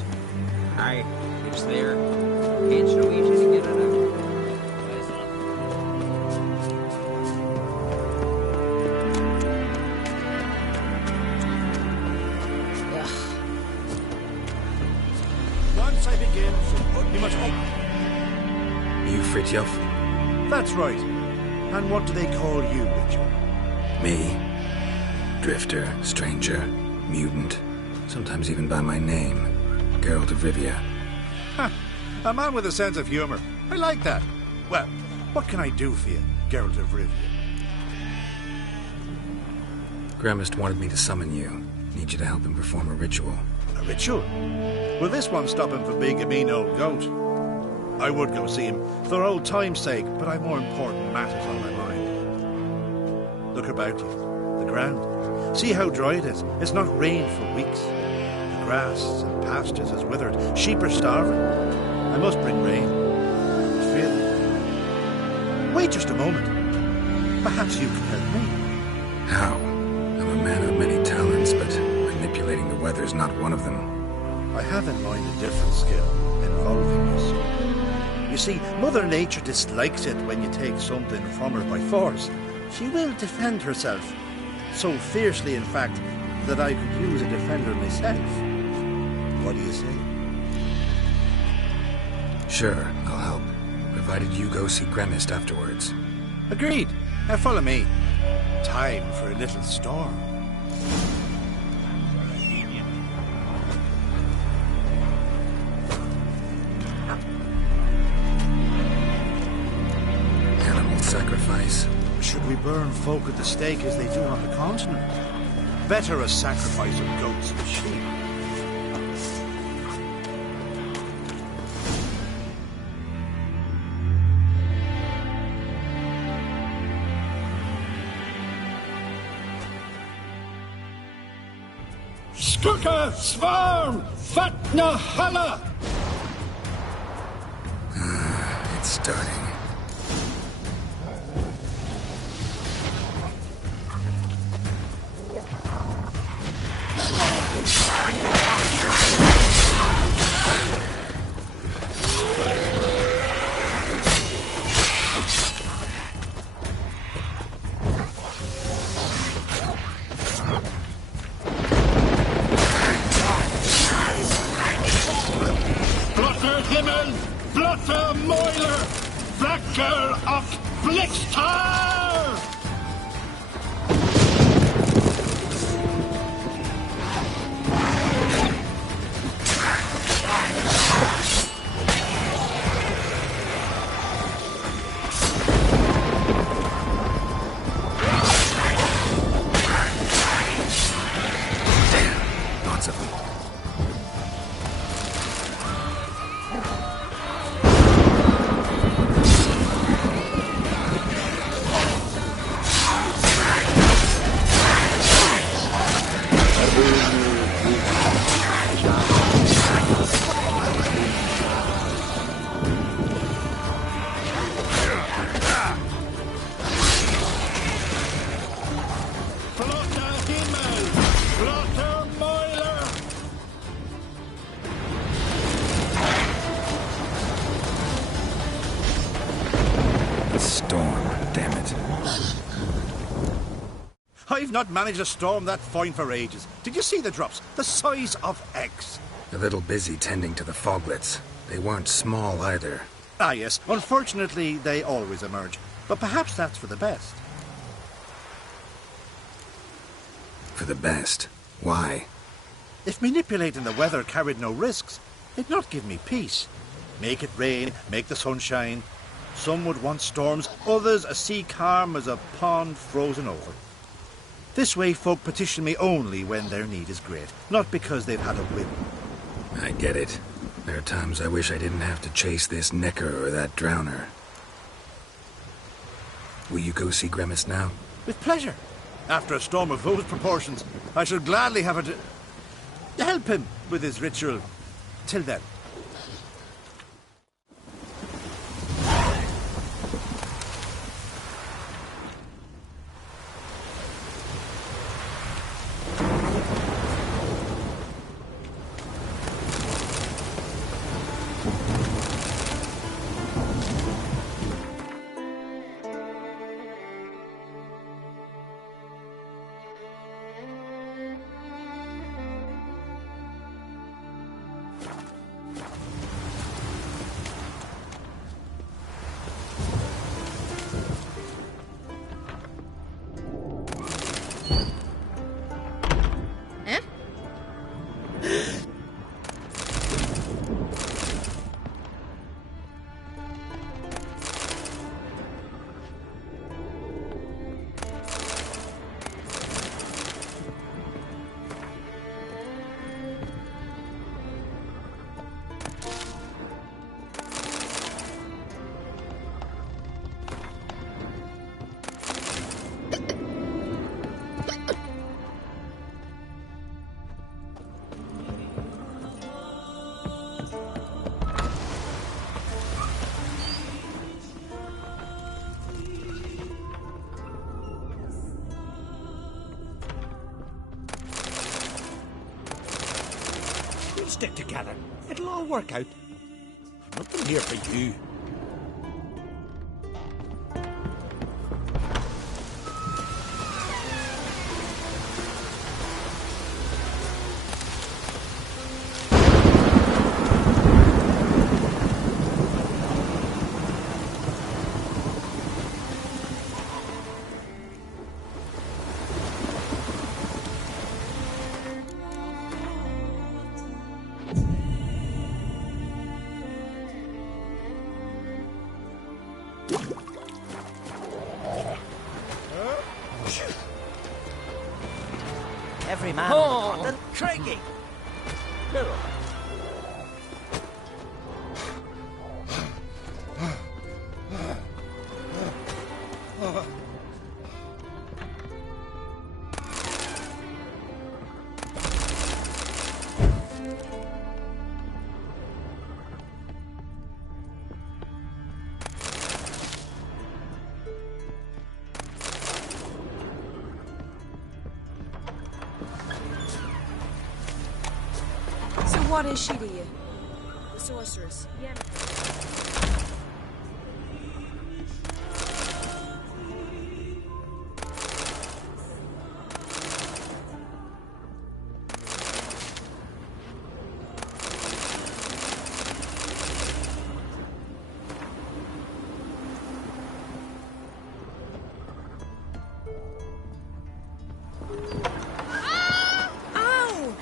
Aye, it's there. Ain't so easy to get it out. Once I begin, you must... You Fritjof? That's right. And what do they call you, Witcher? Me. Drifter, stranger, mutant. Sometimes even by my name. Geralt of Rivia. Ha! A man with a sense of humor. I like that. Well, what can I do for you, Geralt of Rivia? Gremist wanted me to summon you. Need you to help him perform a ritual. A ritual? Will this one stop him from being a mean old goat? I would go see him for old time's sake, but I've more important matters on my mind. Look about you. The ground. See how dry it is. It's not rained for weeks. The grass and pastures has withered. Sheep are starving. I must bring rain. I feel it. Wait just a moment. Perhaps you can help me. How? I'm a man of many talents, but manipulating the weather's not one of them. I have in mind a different skill involving your soul. You see, Mother Nature dislikes it when you take something from her by force. She will defend herself. So fiercely, in fact, that I could use a defender myself. What do you say? Sure, I'll help. Provided you go see Gremist afterwards. Agreed. Now follow me. Time for a little storm. Sacrifice. Should we burn folk at the stake as they do on the continent? Better a sacrifice of goats and sheep. Skuka Svarm Fatna Hala! It's starting. Blotter Himmel, Blotter Moiler, Flacker of Blitztar! Lots of them. We've not managed a storm that fine for ages. Did you see the drops? The size of eggs. A little busy tending to the foglets. They weren't small either. Ah, yes. Unfortunately, they always emerge. But perhaps that's for the best. For the best? Why? If manipulating the weather carried no risks, it'd not give me peace. Make it rain, make the sun shine. Some would want storms, others a sea calm as a pond frozen over. This way folk petition me only when their need is great, not because they've had a whim. I get it. There are times I wish I didn't have to chase this necker or that drowner. Will you go see Grimace now? With pleasure. After a storm of those proportions, I shall gladly have to help him with his ritual. Till then. Stick together. It'll all work out. Nothing here for you. Every man Oh. in London, Craigie. So what is she to you? The sorceress. Yeah. Ow!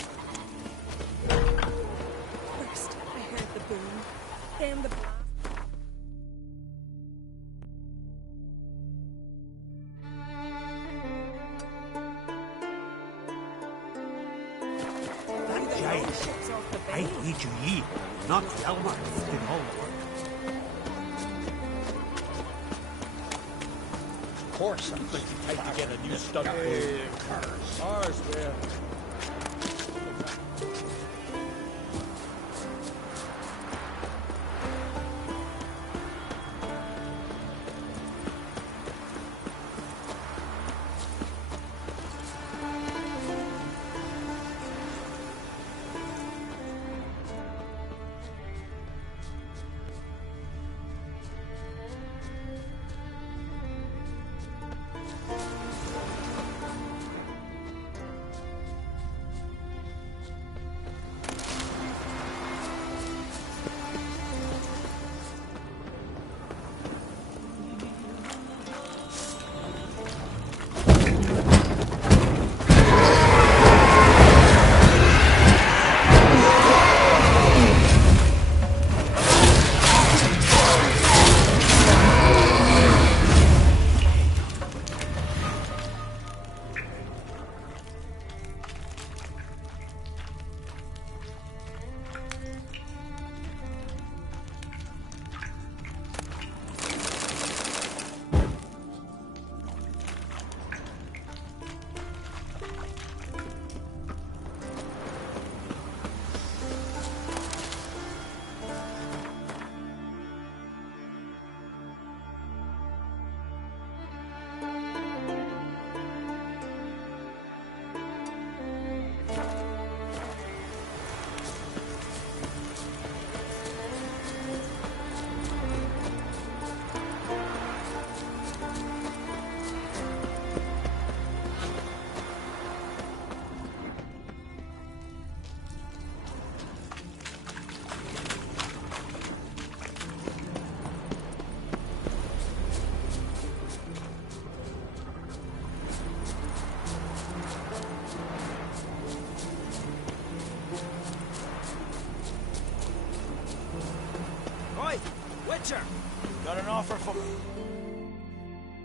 First, I heard the boom, then the blast. I hate you, ye. Not Elmer. Fucking Hallmark. Of course, I'm thinking I to get a new stuff. Ours, yeah.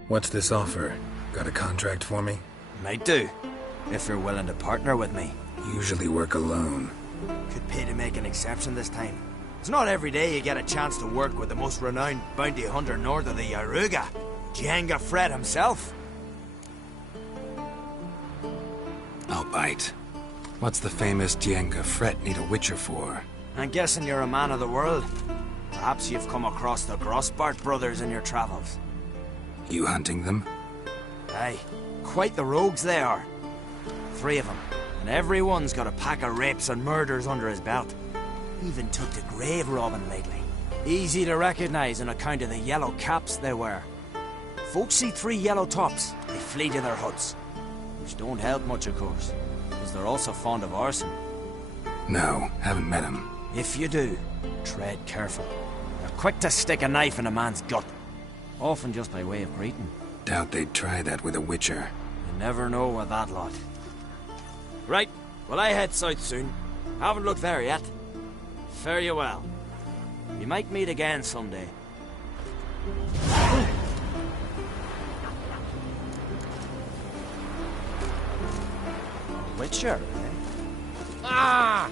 What's this offer? Got a contract for me? Might do, if you're willing to partner with me. Usually work alone. Could pay to make an exception this time. It's not every day you get a chance to work with the most renowned bounty hunter north of the Yaruga, Jenga Fred himself. I'll bite. What's the famous Jenga Fred need a witcher for? I'm guessing you're a man of the world. Perhaps you've come across the Grossbart brothers in your travels. You hunting them? Aye, quite the rogues they are. 3 of them, and every one's got a pack of rapes and murders under his belt. Even took to grave robbing lately. Easy to recognize on account of the yellow caps they wear. Folks see 3 yellow tops, they flee to their huts. Which don't help much, of course, because they're also fond of arson. No, haven't met him. If you do, tread careful. They're quick to stick a knife in a man's gut. Often just by way of greeting. Doubt they'd try that with a witcher. You never know with that lot. Right, well I head south soon. Haven't looked there yet. Fare you well. We might meet again someday. Witcher, eh? Ah!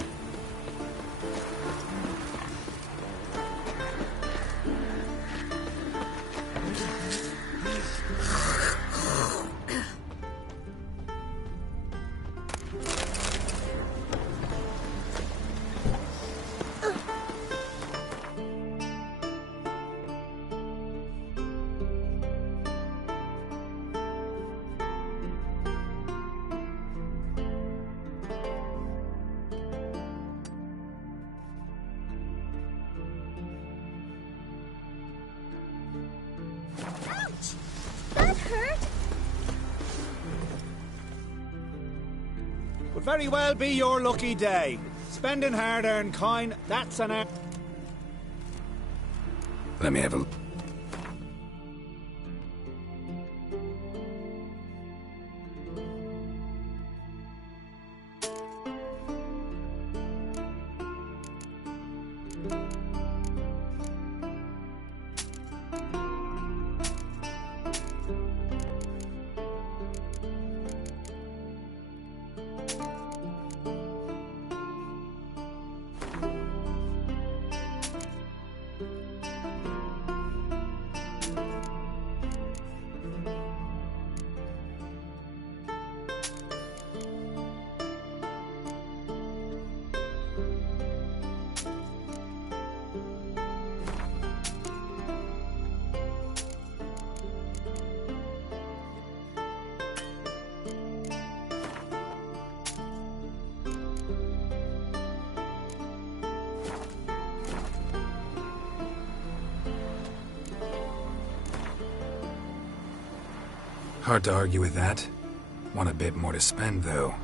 Could very well be your lucky day. Spending hard-earned coin, that's an... Let me have a... Hard to argue with that. Want a bit more to spend, though.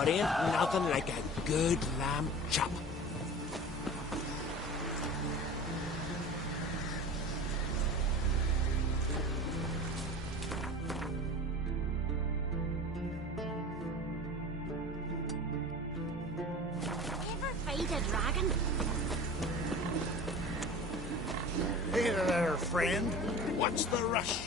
but ain't nothing like a good lamb chop. Ever fight a dragon? Hey there, friend. What's the rush?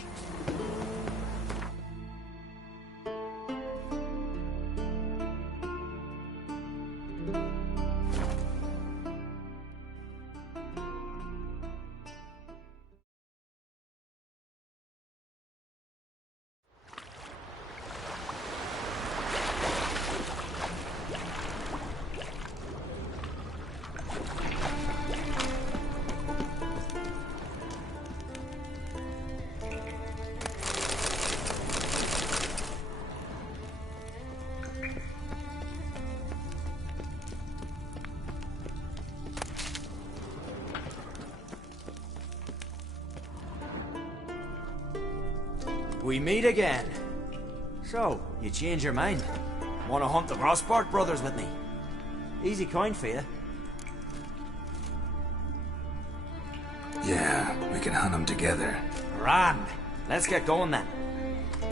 We meet again. So, you change your mind? Want to hunt the Crossport brothers with me? Easy coin for you. Yeah, we can hunt them together. Grand. Let's get going then.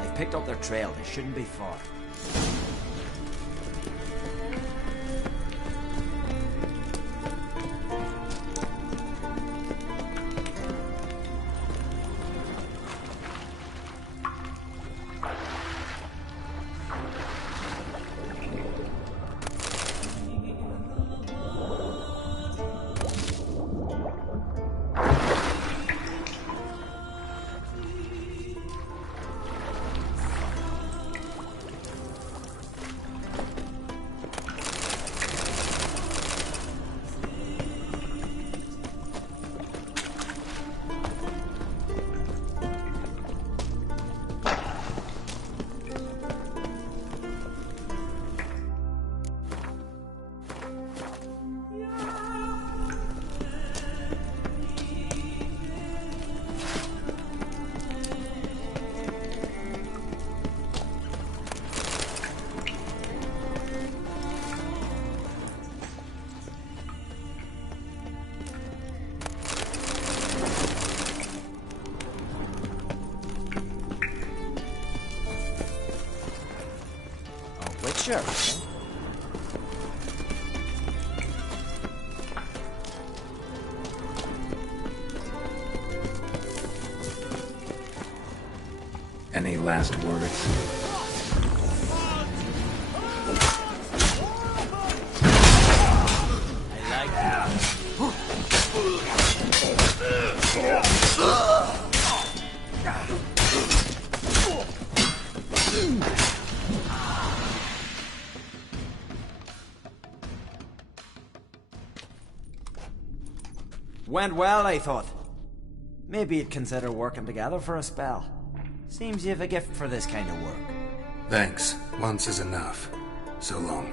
I've picked up their trail. They shouldn't be far. Sure. Any last words? Went well, I thought. Maybe you'd consider working together for a spell. Seems you have a gift for this kind of work. Thanks. Once is enough. So long.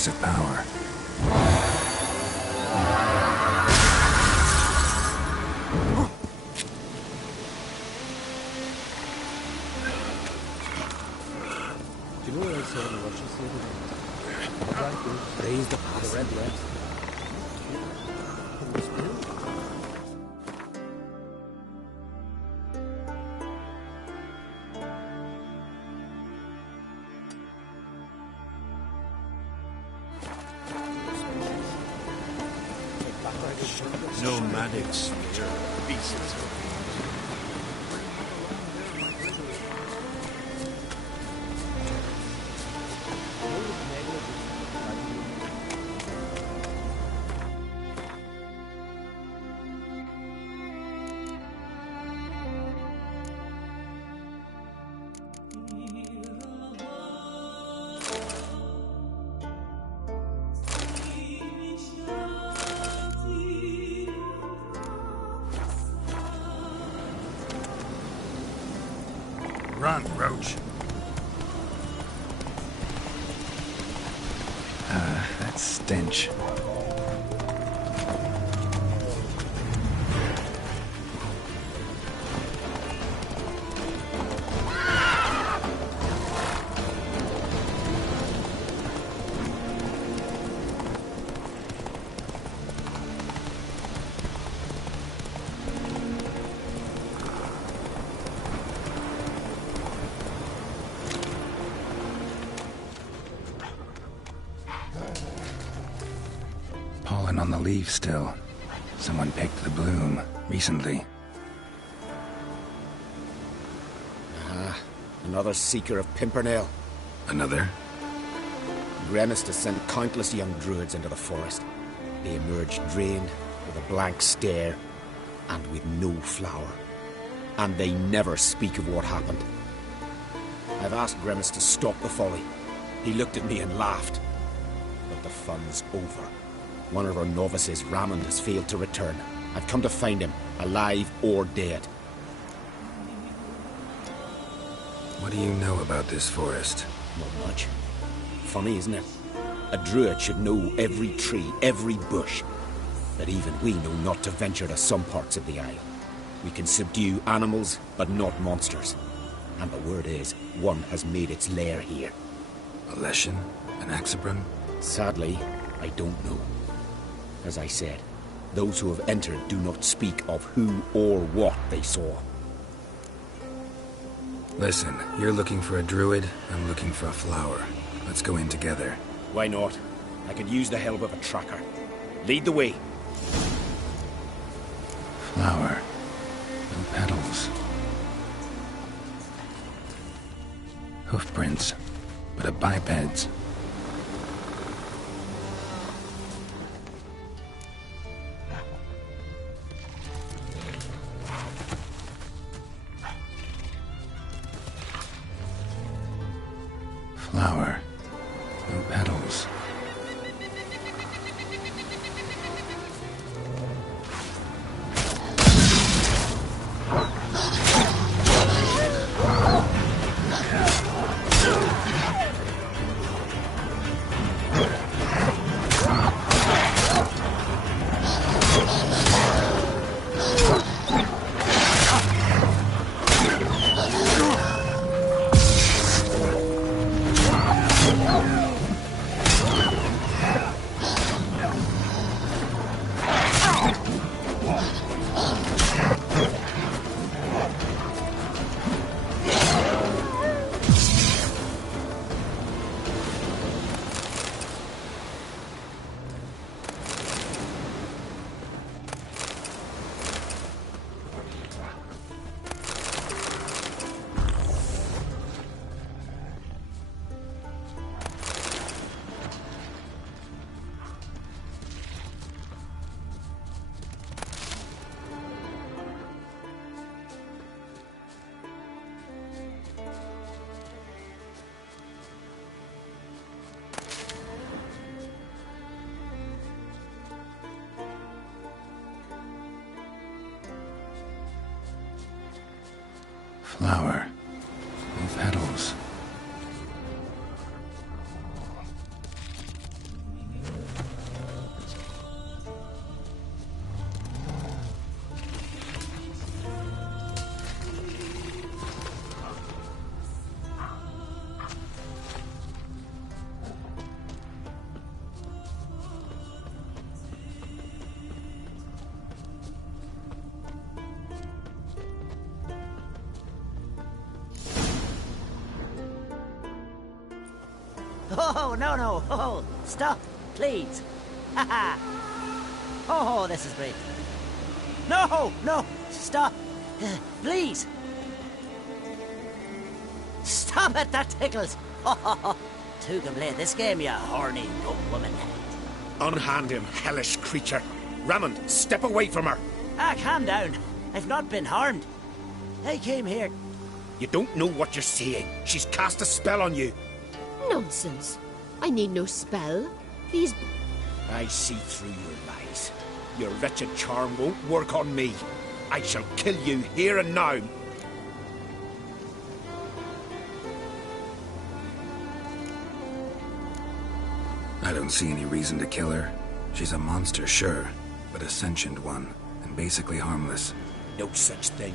place of power. Do you know what I saw in the Russian theater? Raised up the red light. Nomadic sphere. Beasts. Run, Roach. That stench. Pollen on the leaf still. Someone picked the bloom recently. Another seeker of Pimpernel. Another? Gremis has sent countless young druids into the forest. They emerge drained, with a blank stare, and with no flower. And they never speak of what happened. I've asked Gremis to stop the folly. He looked at me and laughed. But the fun's over. One of our novices, Ramond, has failed to return. I've come to find him, alive or dead. What do you know about this forest? Not much. Funny, isn't it? A druid should know every tree, every bush. But even we know not to venture to some parts of the isle. We can subdue animals, but not monsters. And the word is, one has made its lair here. A Leshen? An Axabron? Sadly, I don't know. As I said, those who have entered do not speak of who or what they saw. Listen, you're looking for a druid, I'm looking for a flower. Let's go in together. Why not? I could use the help of a tracker. Lead the way. Flower. No petals. Hoofprints, but a biped's. Flower. No petals. Flower. No petals. Oh, no. Oh, stop, please. Haha. Oh, this is great. No, stop. Please. Stop it, that tickles. Two can play this game, you horny young woman. Unhand him, hellish creature. Rammond, step away from her. Calm down. I've not been harmed. I came here. You don't know what you're saying. She's cast a spell on you. Nonsense. I need no spell. These... I see through your lies. Your wretched charm won't work on me. I shall kill you here and now. I don't see any reason to kill her. She's a monster, sure, but a sentient one, and basically harmless. No such thing.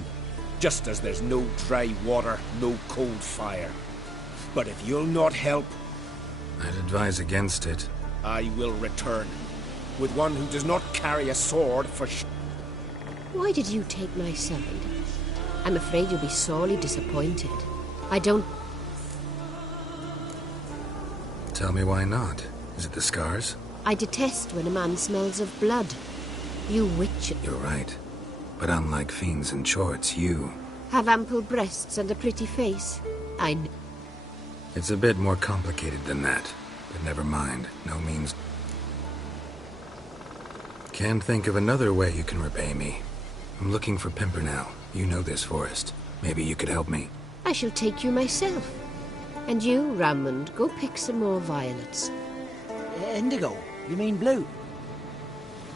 Just as there's no dry water, no cold fire. But if you'll not help... I'd advise against it. I will return. With one who does not carry a sword for Why did you take my side? I'm afraid you'll be sorely disappointed. I don't... Tell me why not. Is it the scars? I detest when a man smells of blood. You witch... You're right. But unlike fiends and chorts, you... have ample breasts and a pretty face. It's a bit more complicated than that. But never mind. No means... Can't think of another way you can repay me. I'm looking for Pimpernel. You know this forest. Maybe you could help me. I shall take you myself. And you, Rammond, go pick some more violets. Indigo? You mean blue?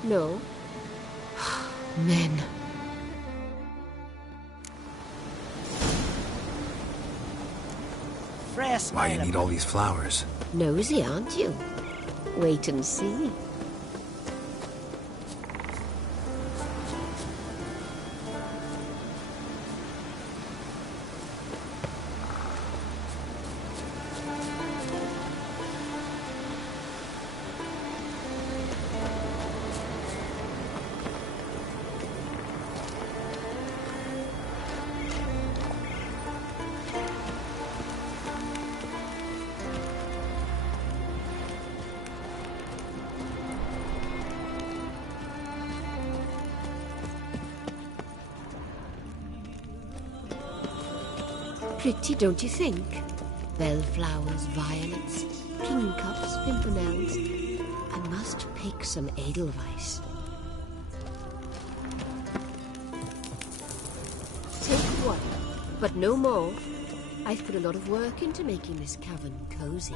No. Men. Why you need all these flowers? Nosy, aren't you? Wait and see. Pretty, don't you think? Bellflowers, violets, kingcups, pimpernels. I must pick some edelweiss. Take one, but no more. I've put a lot of work into making this cavern cozy.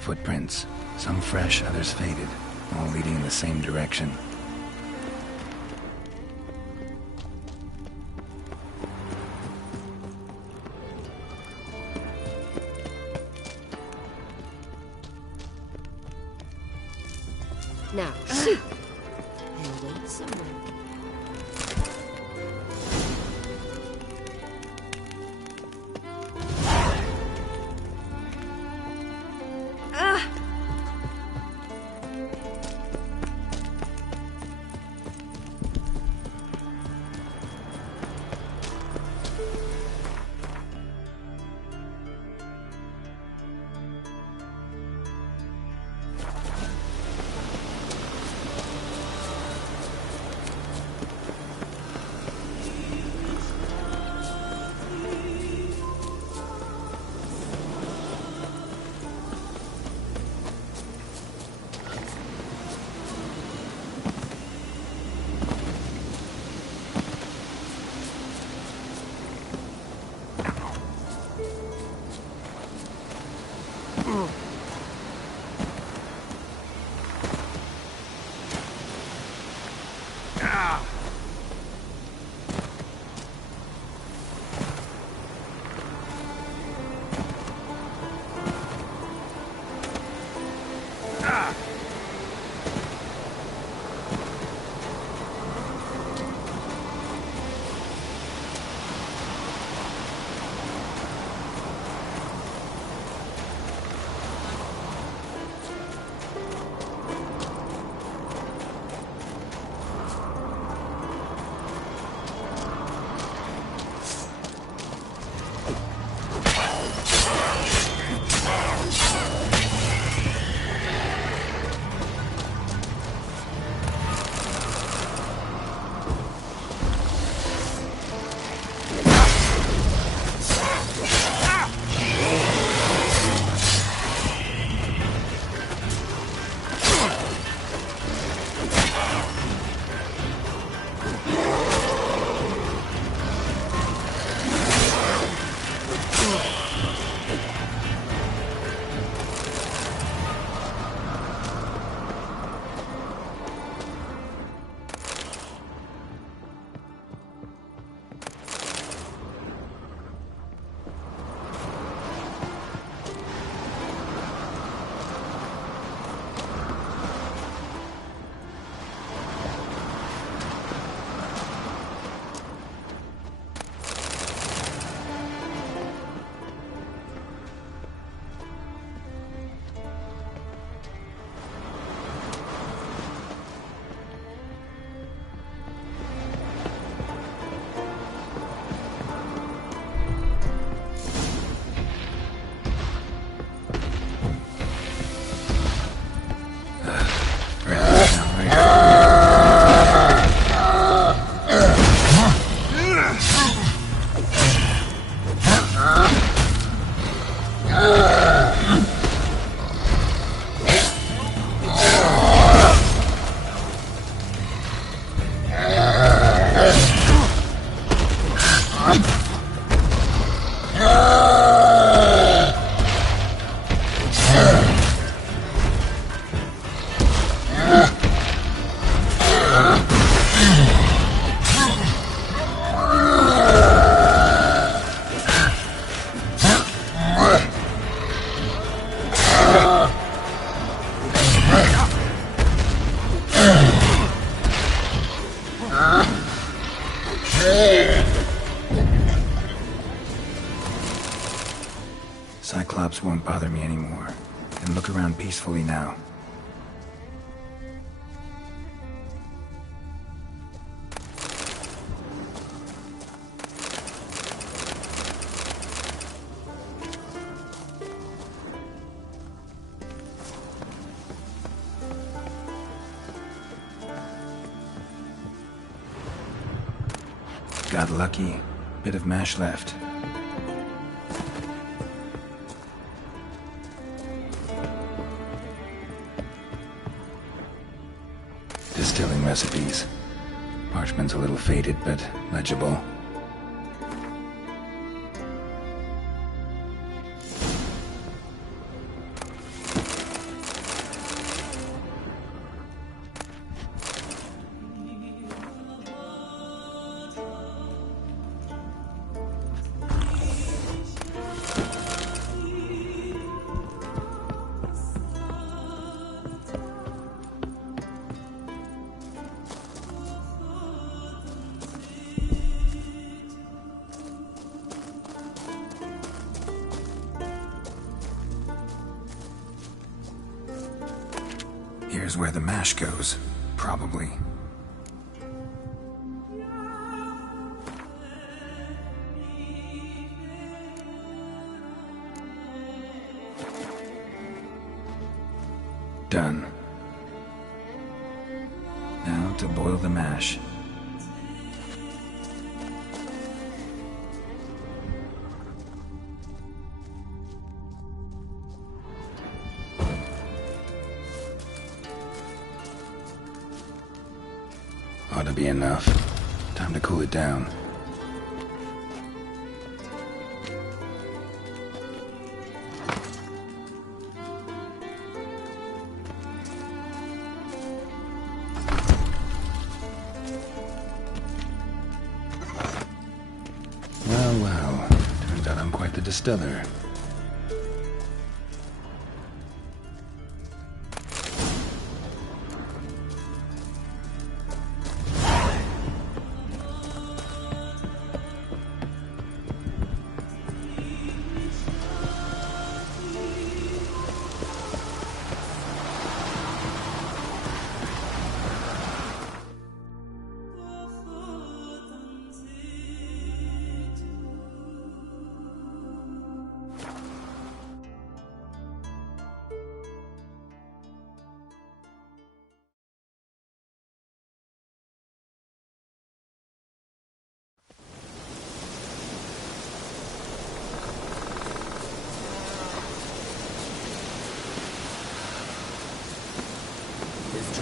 Footprints. Some fresh, others faded, all leading in the same direction. Now, shoot! I'll wait somewhere. look around peacefully now. Got lucky. Bit of mash left. Distilling recipes. Parchment's a little faded, but legible. Here's where the mash goes, probably. Done. Now to boil the mash. Ought to be enough. Time to cool it down. Well. Turns out I'm quite the distiller.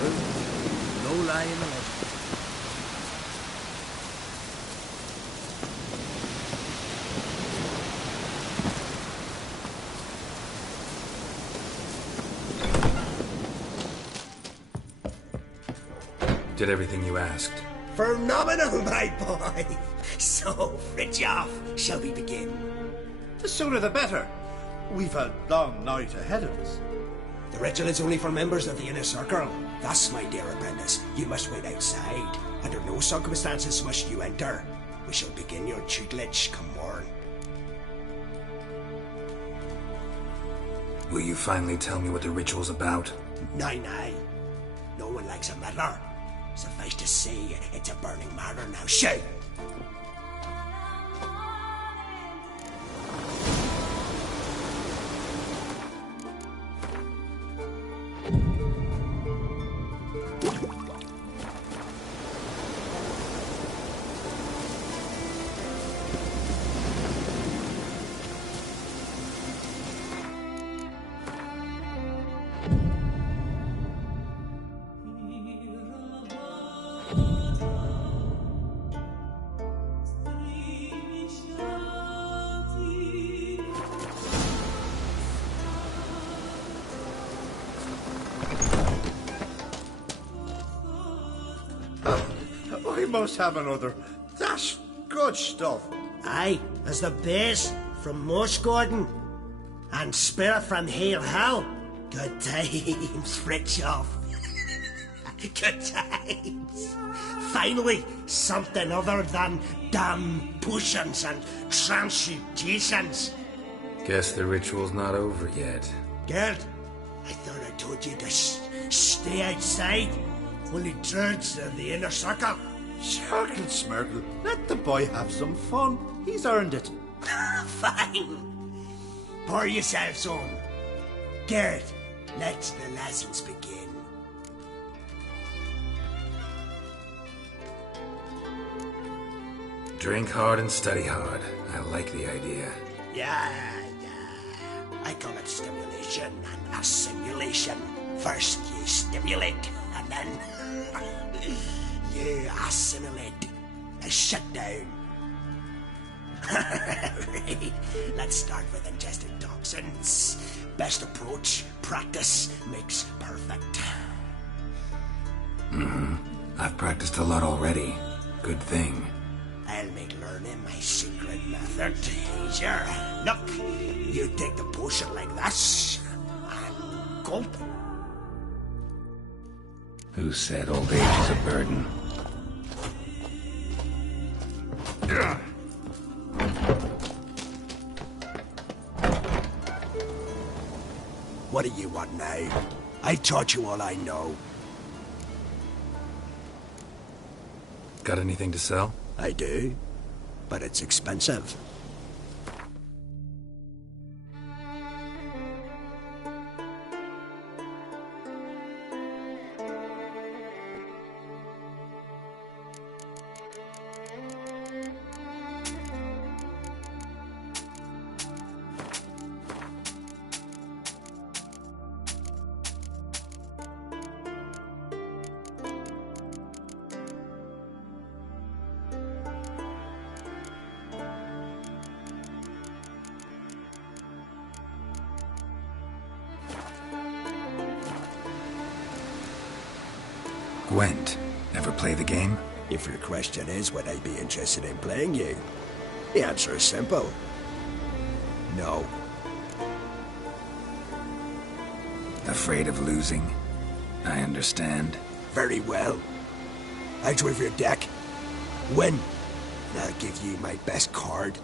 No lie in the legend. Did everything you asked. Phenomenal, my boy. So, Fritjof, shall we begin? The sooner the better. We've a long night ahead of us. The ritual is only for members of the inner circle. Thus, my dear apprentice, you must wait outside. Under no circumstances must you enter. We shall begin your tutelage come morn. Will you finally tell me what the ritual's about? Nay. No one likes a meddler. Suffice to say, it's a burning matter now. Shout! We must have another. That's good stuff. Aye, as the base from Moss Gordon and Spirit from Hale Hell. Good times, Fritjof. Good times. Finally, something other than damn potions and transmutations. Guess the ritual's not over yet. Good. I thought I told you to stay outside. Only drones are the inner circle. Sharkle Smirkle, let the boy have some fun. He's earned it. Fine. Pour yourselves on. Garrett, let the lessons begin. Drink hard and study hard. I like the idea. Yeah. I call it stimulation and assimilation. First you stimulate, and then you assimilate. Shut down. Right. Let's start with ingesting toxins. Best approach, practice makes perfect. I've practiced a lot already. Good thing. I'll make learning my secret method easier. Look, you take the potion like this, and gulp. Who said old age is a burden? What do you want now? I taught you all I know. Got anything to sell? I do, but it's expensive. Gwent. Ever play the game? If your question is, would I be interested in playing you? The answer is simple. No. Afraid of losing? I understand. Very well. Out with your deck. Win. And I'll give you my best card.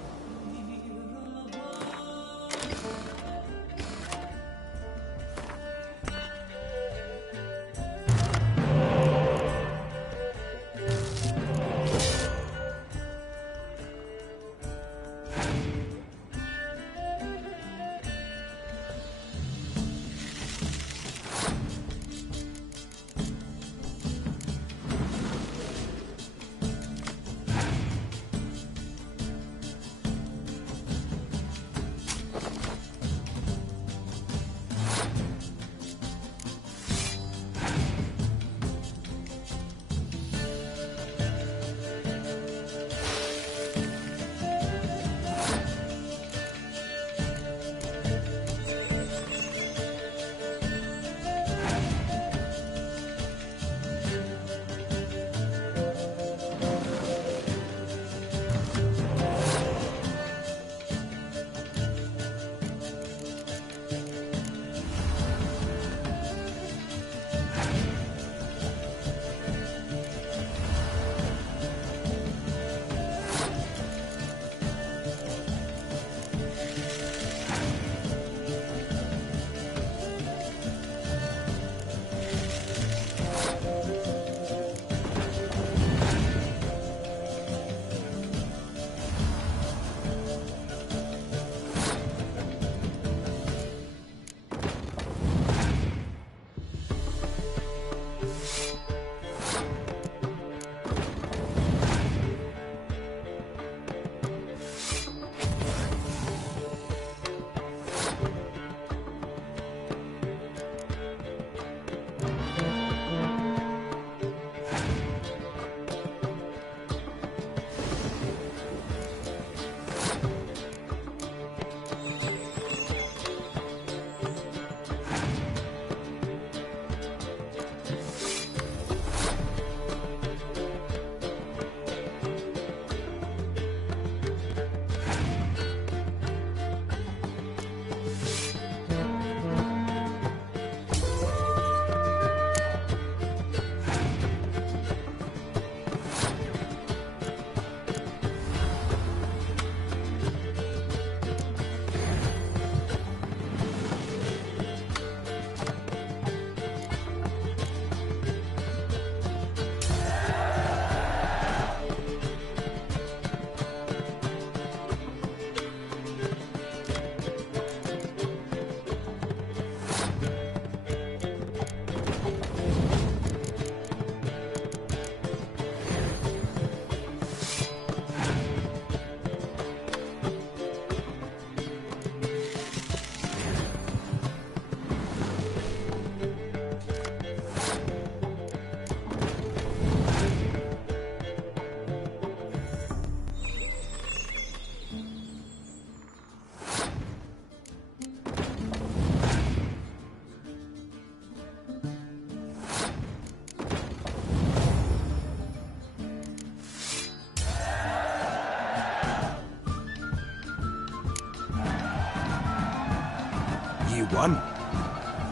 one.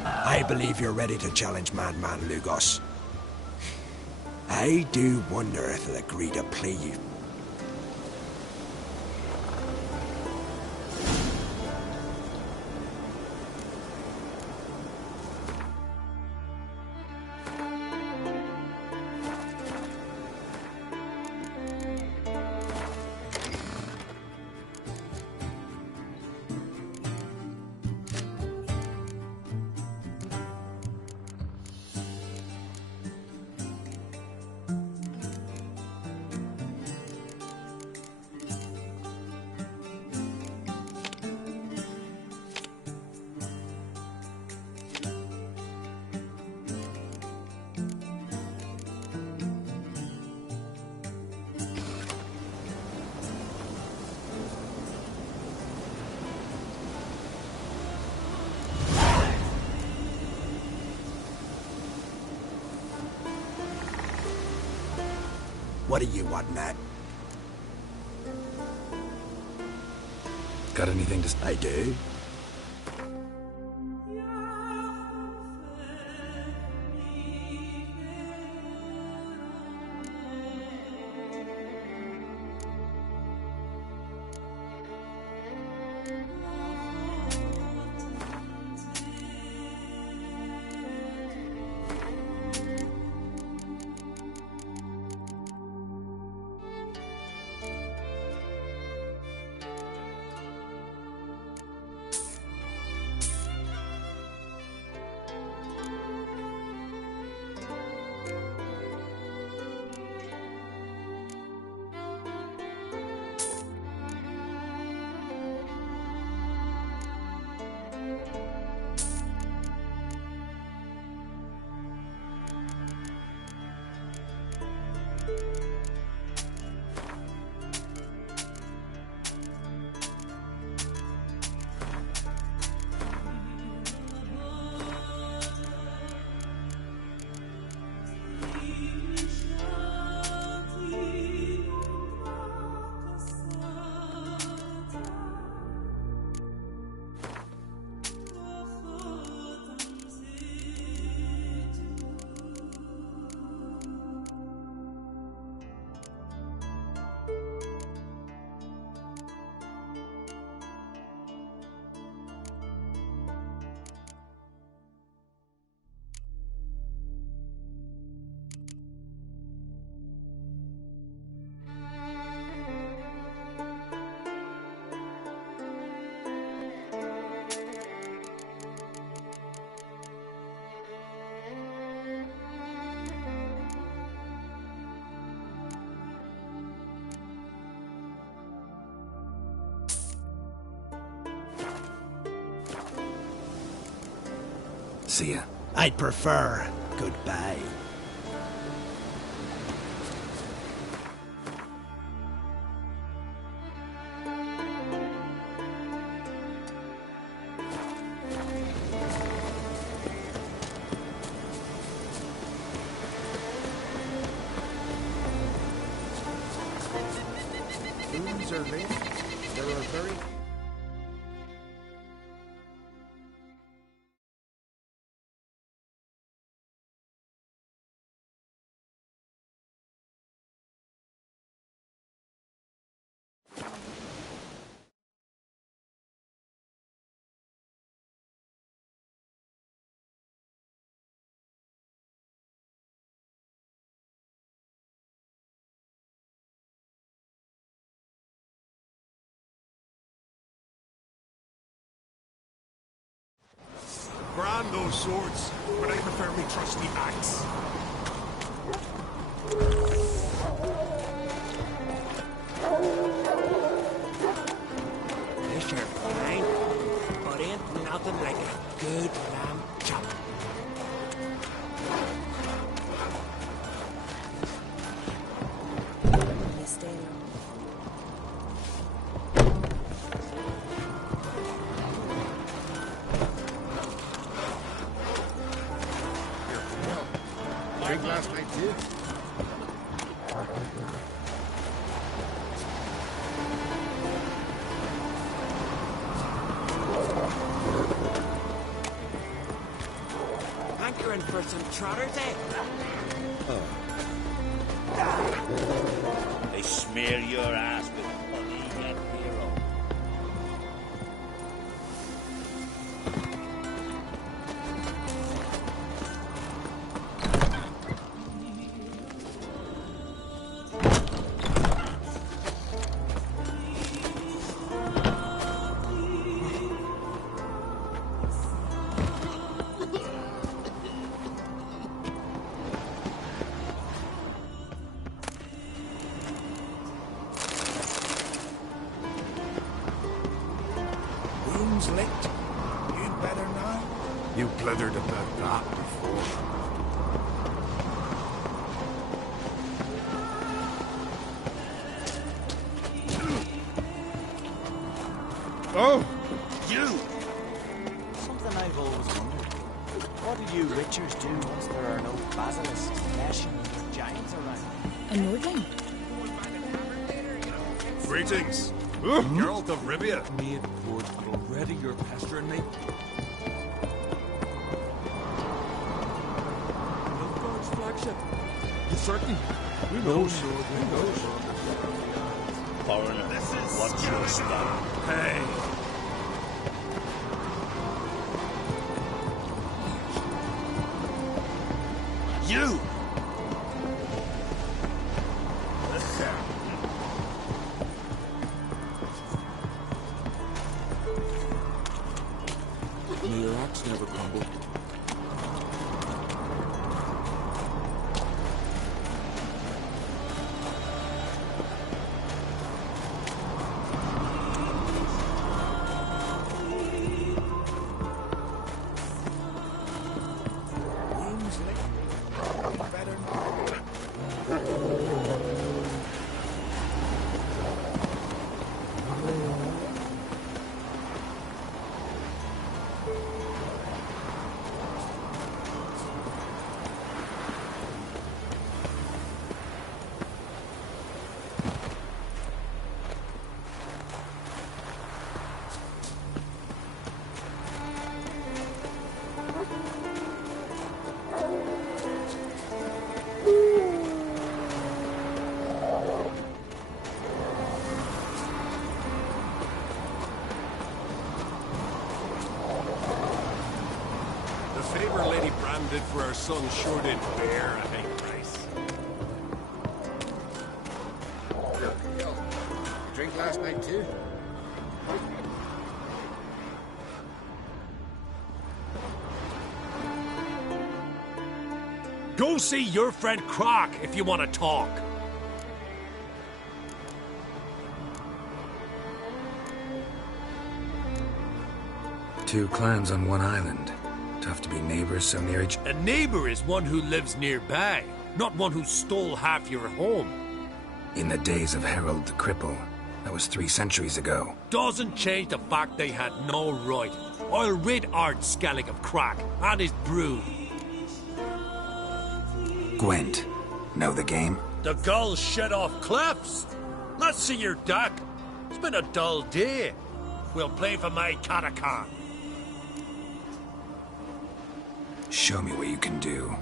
I believe you're ready to challenge Madman Lugos. I do wonder if he'll agree to play you. What are you wanting at? Got anything to say? I do. See ya. I'd prefer goodbye. Foods are late. There are very... Grand those swords, but I prefer me trusty axe. This are fine, but ain't nothing like a good lamb chop. You stay there. Drink last night too? hankering for some trotters, eh? They smear your ass with honey and hero. Wounds licked. You'd better know. You blithered about that before. Oh! You! Something I've always wondered. What do you Richards do once there are no basilisks, flesh, and giants around? A Nordling? Greetings. Geralt of Rivia. Made wood, but already you're pestering me. Nilfgaard's flagship. You certain? Who knows? Foreigner, what's your style? Hey. You! May your axe never crumble. Wounds licked. You'd better know. The favor Lady Bran did for her son sure did bear a high price. Drink last night too? Go see your friend Croc if you want to talk. Two clans on one island. Tough to be neighbors so near each... A neighbor is one who lives nearby, not one who stole half your home. In the days of Harold the Cripple. That was 3 centuries ago. Doesn't change the fact they had no right. I'll rid Ard Skellig of Crack and his brood. Gwent. Know the game? The gulls shed off cliffs. Let's see your deck. It's been a dull day. We'll play for my Catacan. Show me what you can do.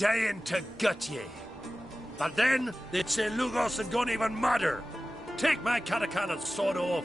dying to gut ye. But then, they'd say Lugos and don't even matter. Take my Katakana's sword off.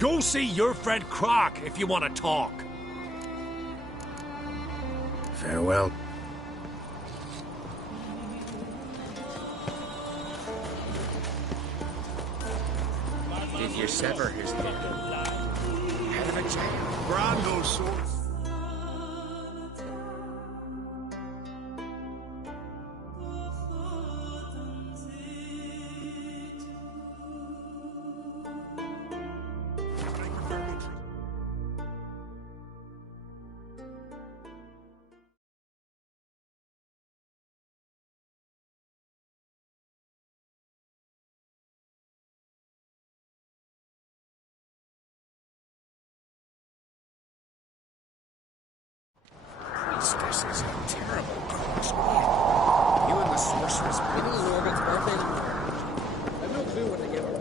Go see your friend Croc if you want to talk. Farewell. Did you sever his head? Head of a child. Brando's sword. Priestesses are terrible crooks. You and the sorceress. When is Morgan's birthday tomorrow? I've no clue what to give her.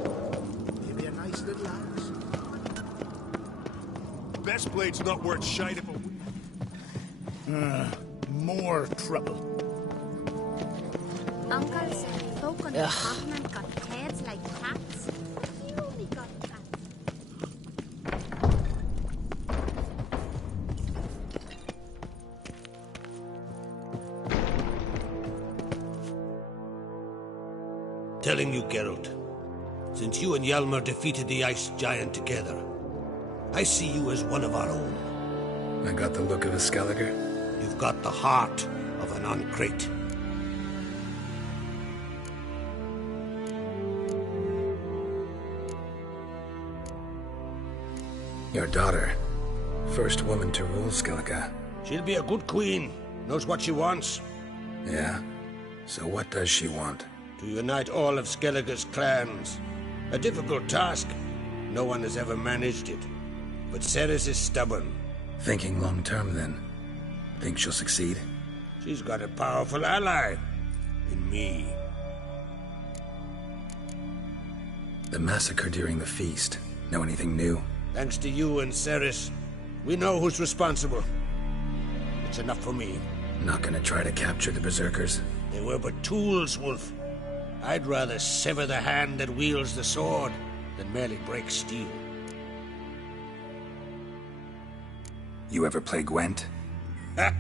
Give me a nice little house. Best blade's not worth shite if more trouble. Uncle said folk on the continent got heads like cats. You only got that. Telling you, Geralt, since you and Hjalmar defeated the ice giant together, I see you as one of our own. I got the look of a Skelliger. You've got the heart of an Uncrate. Your daughter. First woman to rule Skellige. She'll be a good queen. Knows what she wants. Yeah? So what does she want? To unite all of Skellige's clans. A difficult task. No one has ever managed it. But Ceres is stubborn. Thinking long-term, then. Think she'll succeed? She's got a powerful ally. In me. The massacre during the feast. Know anything new? Thanks to you and Ceres, we know who's responsible. It's enough for me. Not gonna try to capture the Berserkers? They were but tools, Wolf. I'd rather sever the hand that wields the sword than merely break steel. You ever play Gwent? Ha!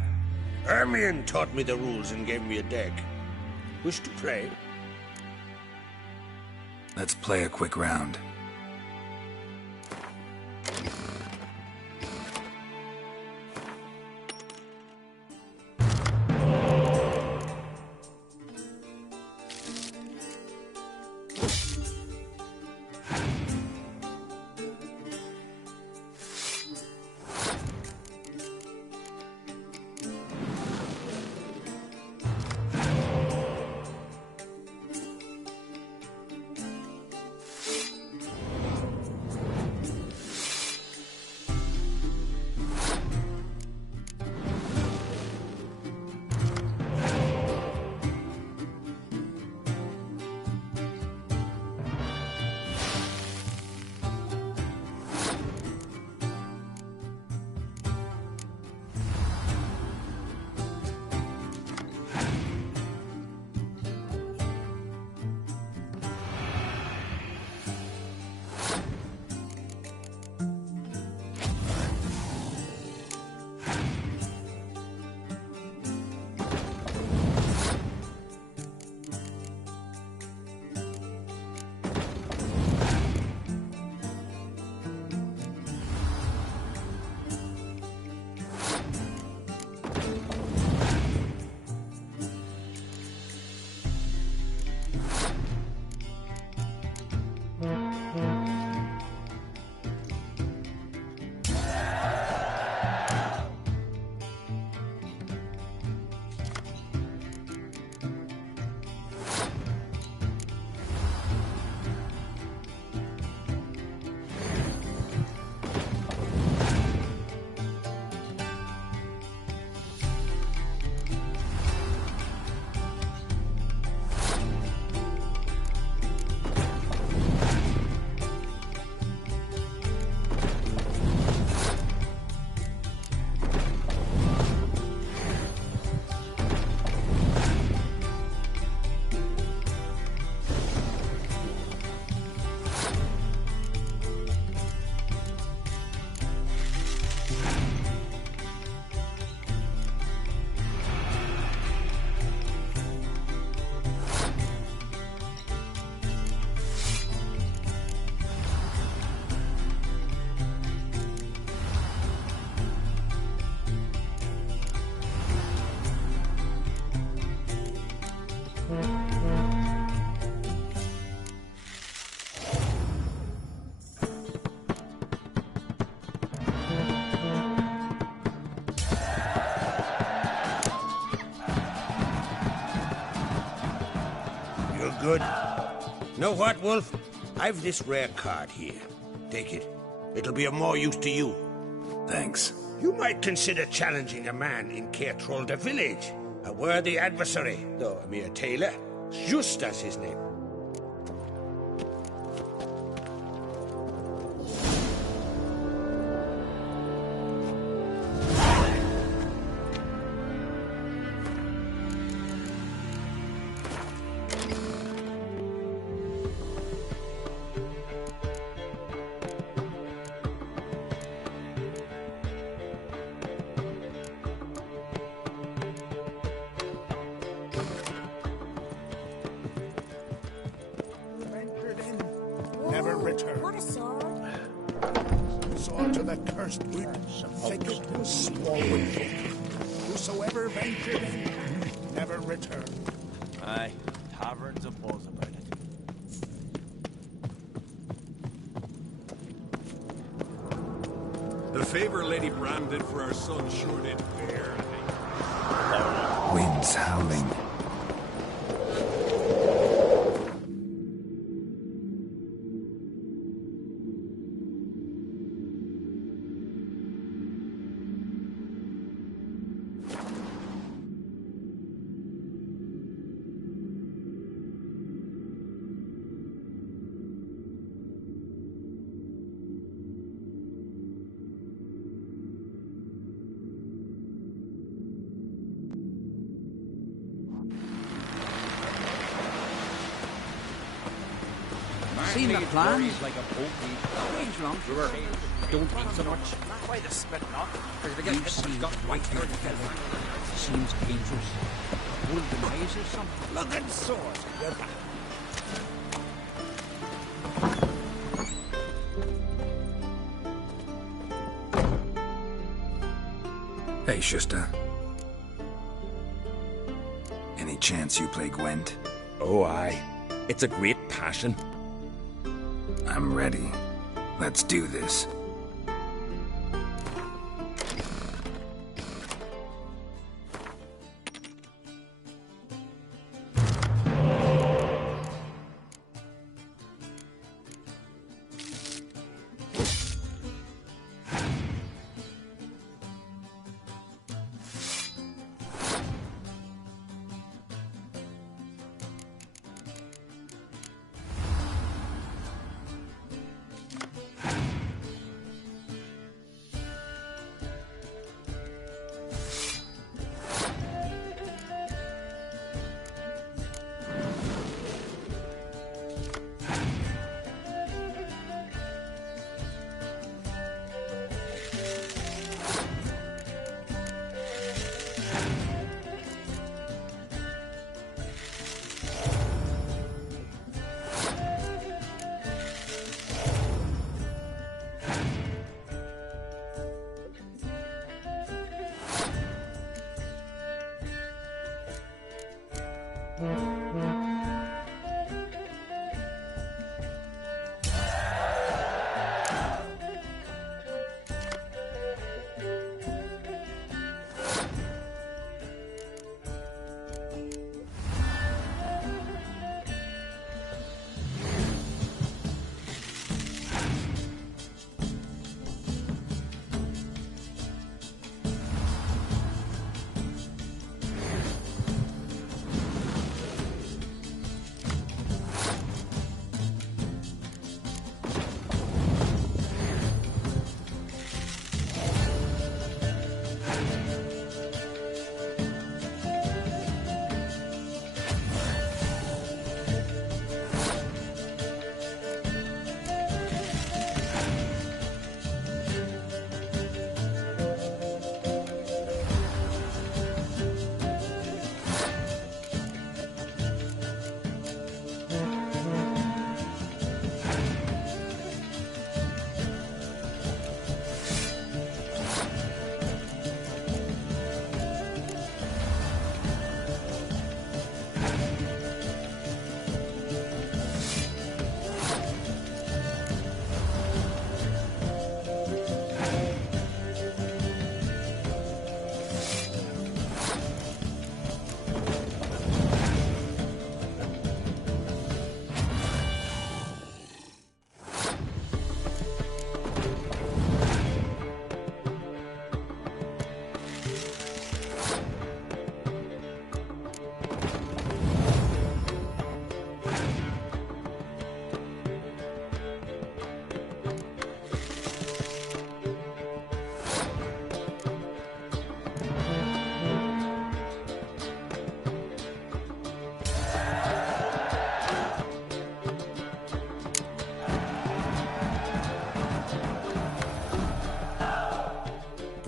Ermion taught me the rules and gave me a deck. Wish to play? Let's play a quick round. Good. Know what, Wolf? I've this rare card here. Take it. It'll be of more use to you. Thanks. You might consider challenging a man in Caertrolda village. A worthy adversary, though a mere tailor. Just as his name. Never return. What a sword. Sword to the cursed wood, thicket and swollen folk. Whosoever ventured in, never return. Aye, tavern's a buzz about it. The favor Lady Bram did for our son sure did bear. Winds howling. Seen the plans? Like a boat range long. Don't eat so much. Why the spit not? You see got white hair together. Seems dangerous. Wouldn't denies or something. Look at sword. Hey, Shusta. Any chance you play Gwent? Oh, aye. It's a great passion. I'm ready. Let's do this.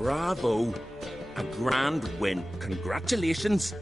Bravo. A grand win. Congratulations.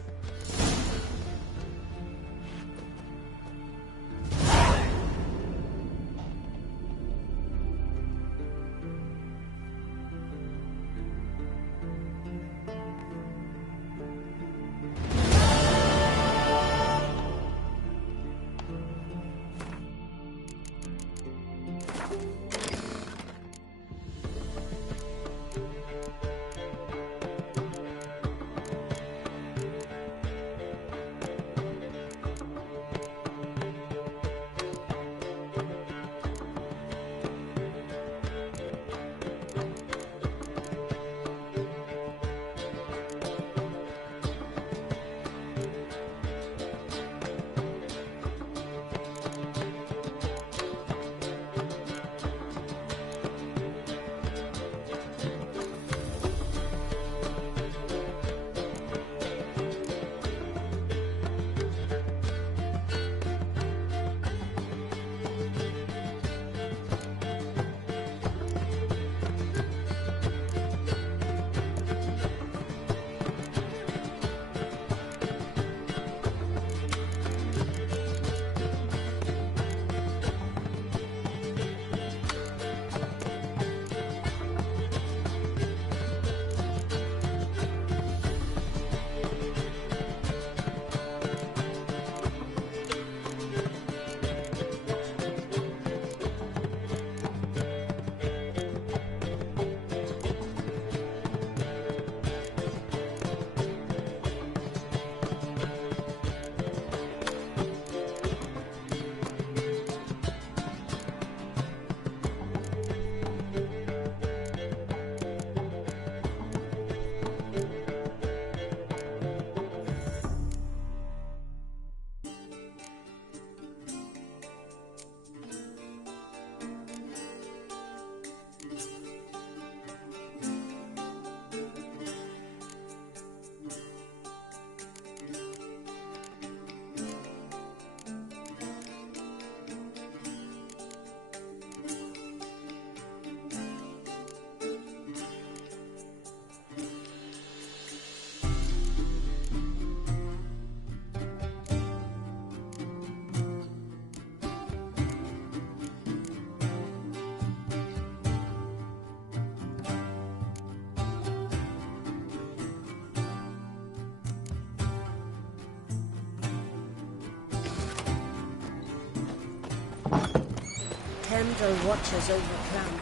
Tendril watchers over camp.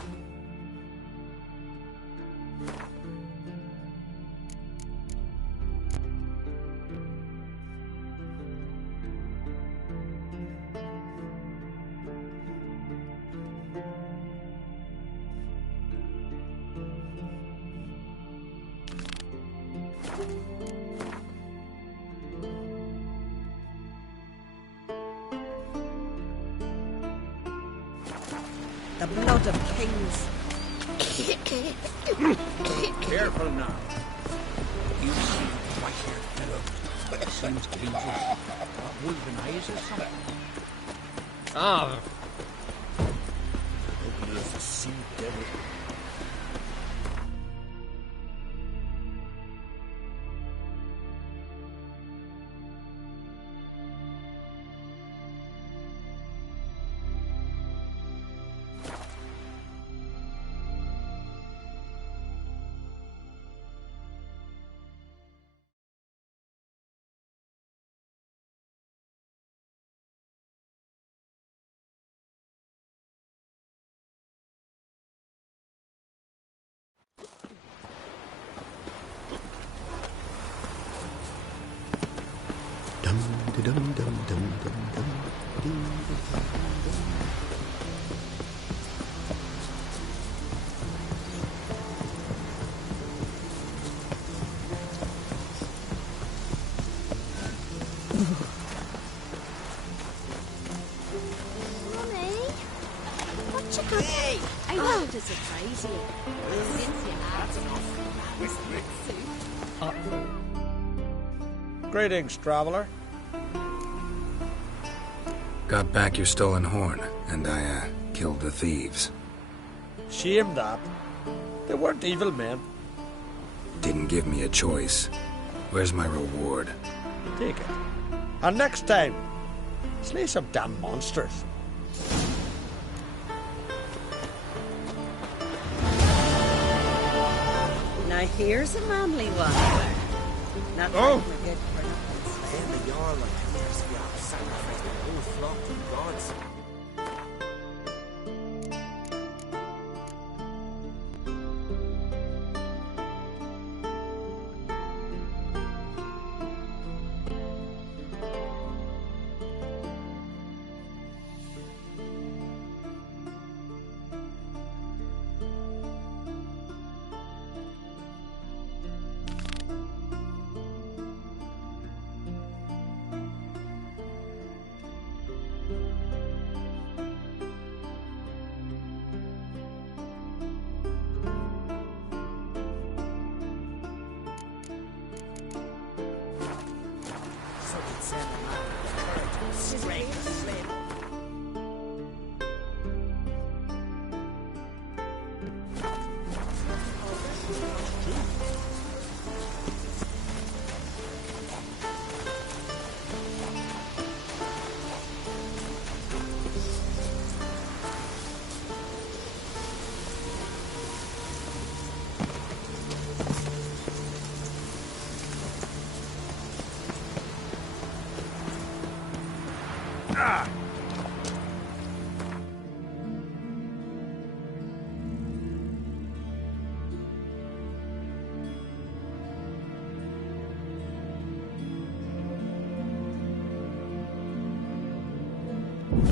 The blood of kings. Careful now. You see white-haired fellow. Seems dangerous. Got wolven eyes or something. Ah. Ugly as a sea devil. Hey! I wanted to surprise you. Since you have Greetings, traveler. Got back your stolen horn, and I, killed the thieves. Shame that. They weren't evil men. Didn't give me a choice. Where's my reward? Take it. And next time, slay some damn monsters. Now here's a manly one. Not Oh! like we're good for nothing. Then the Jarl and Peter's Fjord sacrificed the whole flock to the gods.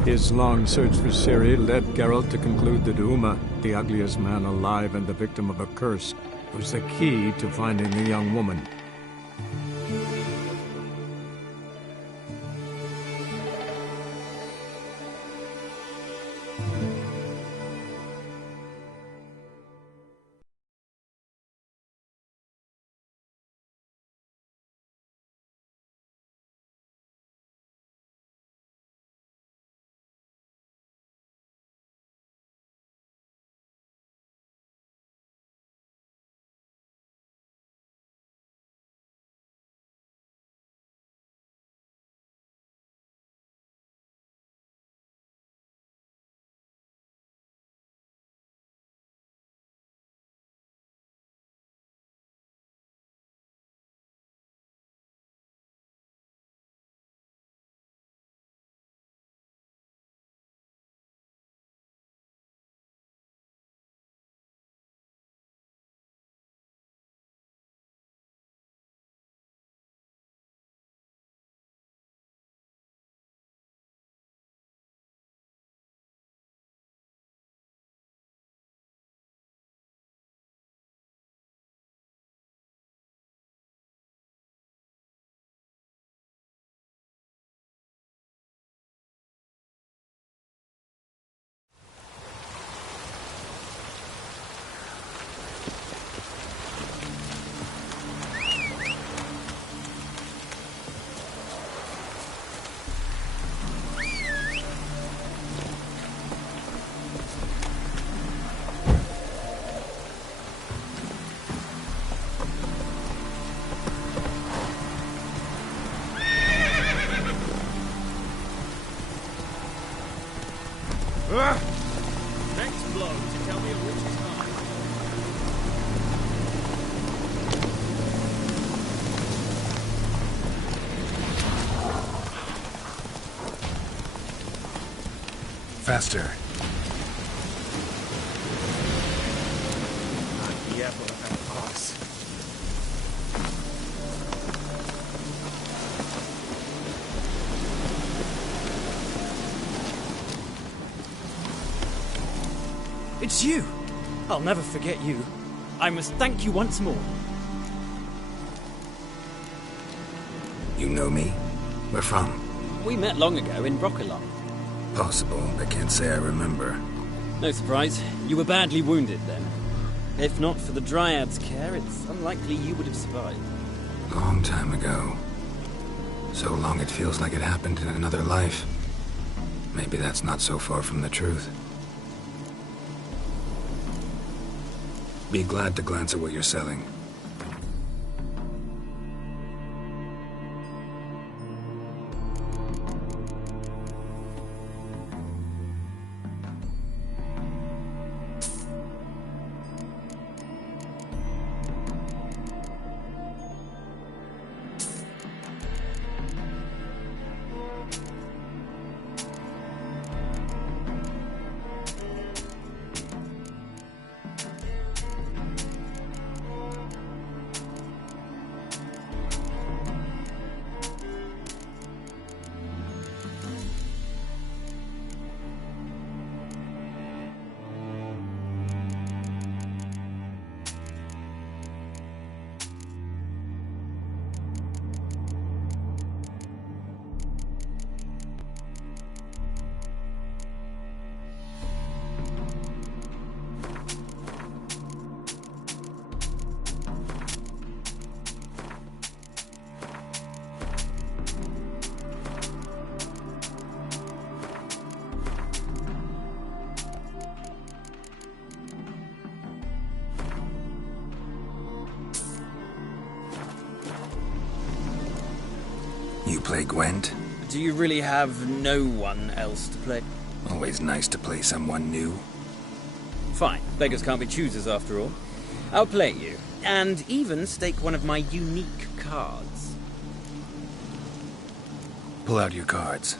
His long search for Ciri led Geralt to conclude that Uma, the ugliest man alive and the victim of a curse, was the key to finding the young woman. Next blow to tell me a witch's heart. Faster. Yeah, but I pass. It's you! I'll never forget you. I must thank you once more. You know me? Where from? We met long ago in Broccolon. Possible, I can't say I remember. No surprise, you were badly wounded then. If not for the Dryad's care, it's unlikely you would have survived. Long time ago. So long it feels like it happened in another life. Maybe that's not so far from the truth. Be glad to glance at what you're selling. You play Gwent? Do you really have no one else to play? Always nice to play someone new. Fine. Beggars can't be choosers after all. I'll play you, and even stake one of my unique cards. Pull out your cards.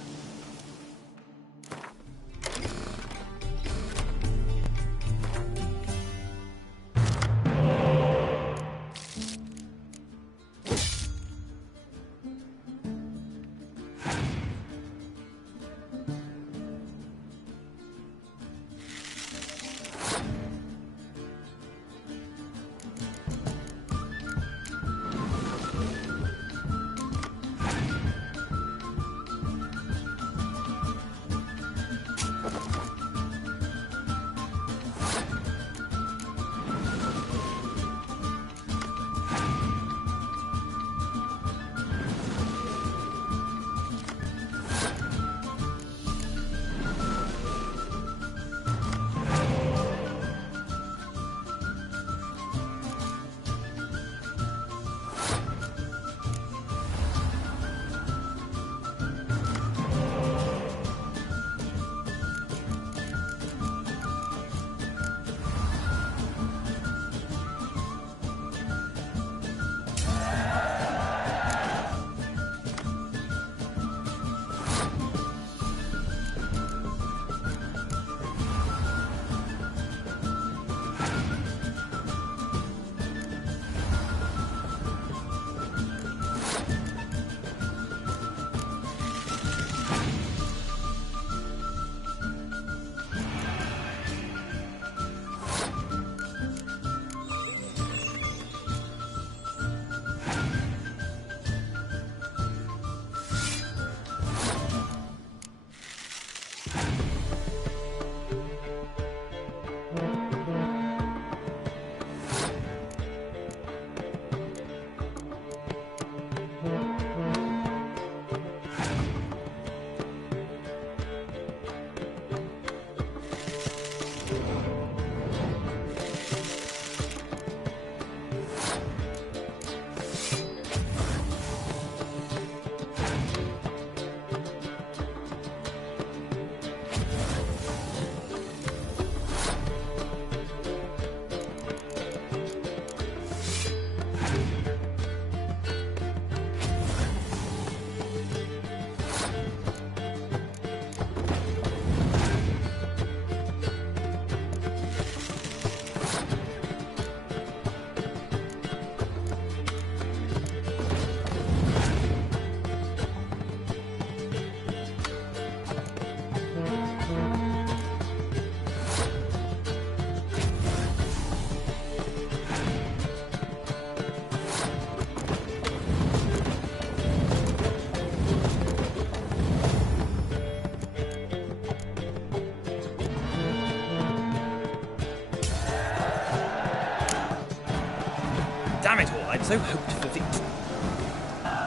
Damn it all, I'd so hoped for victory.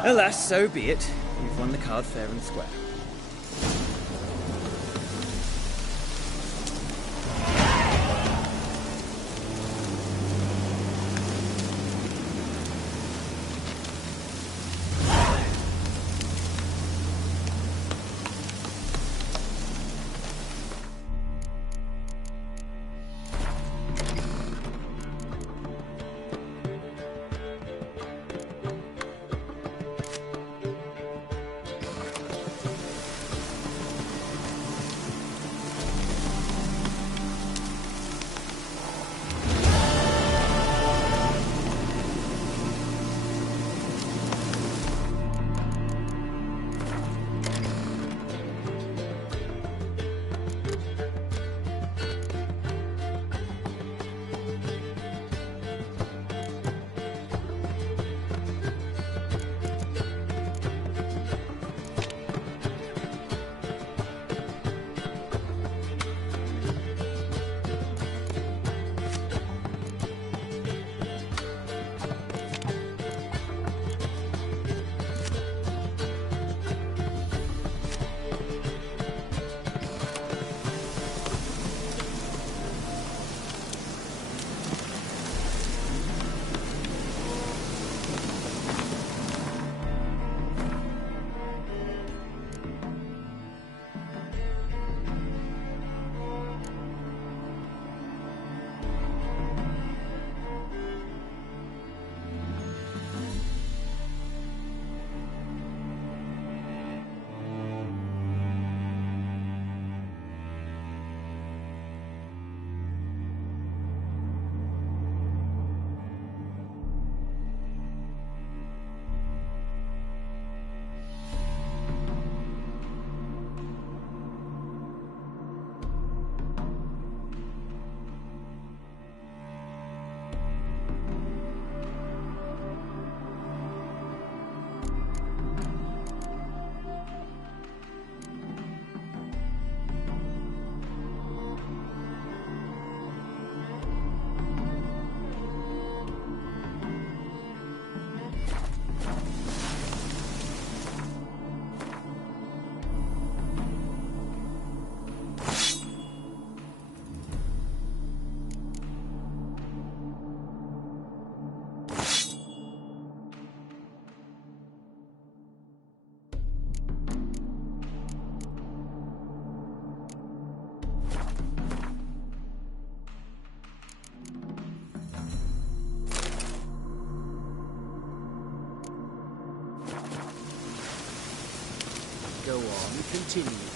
Alas, so be it. You've won the card fair and square. continued.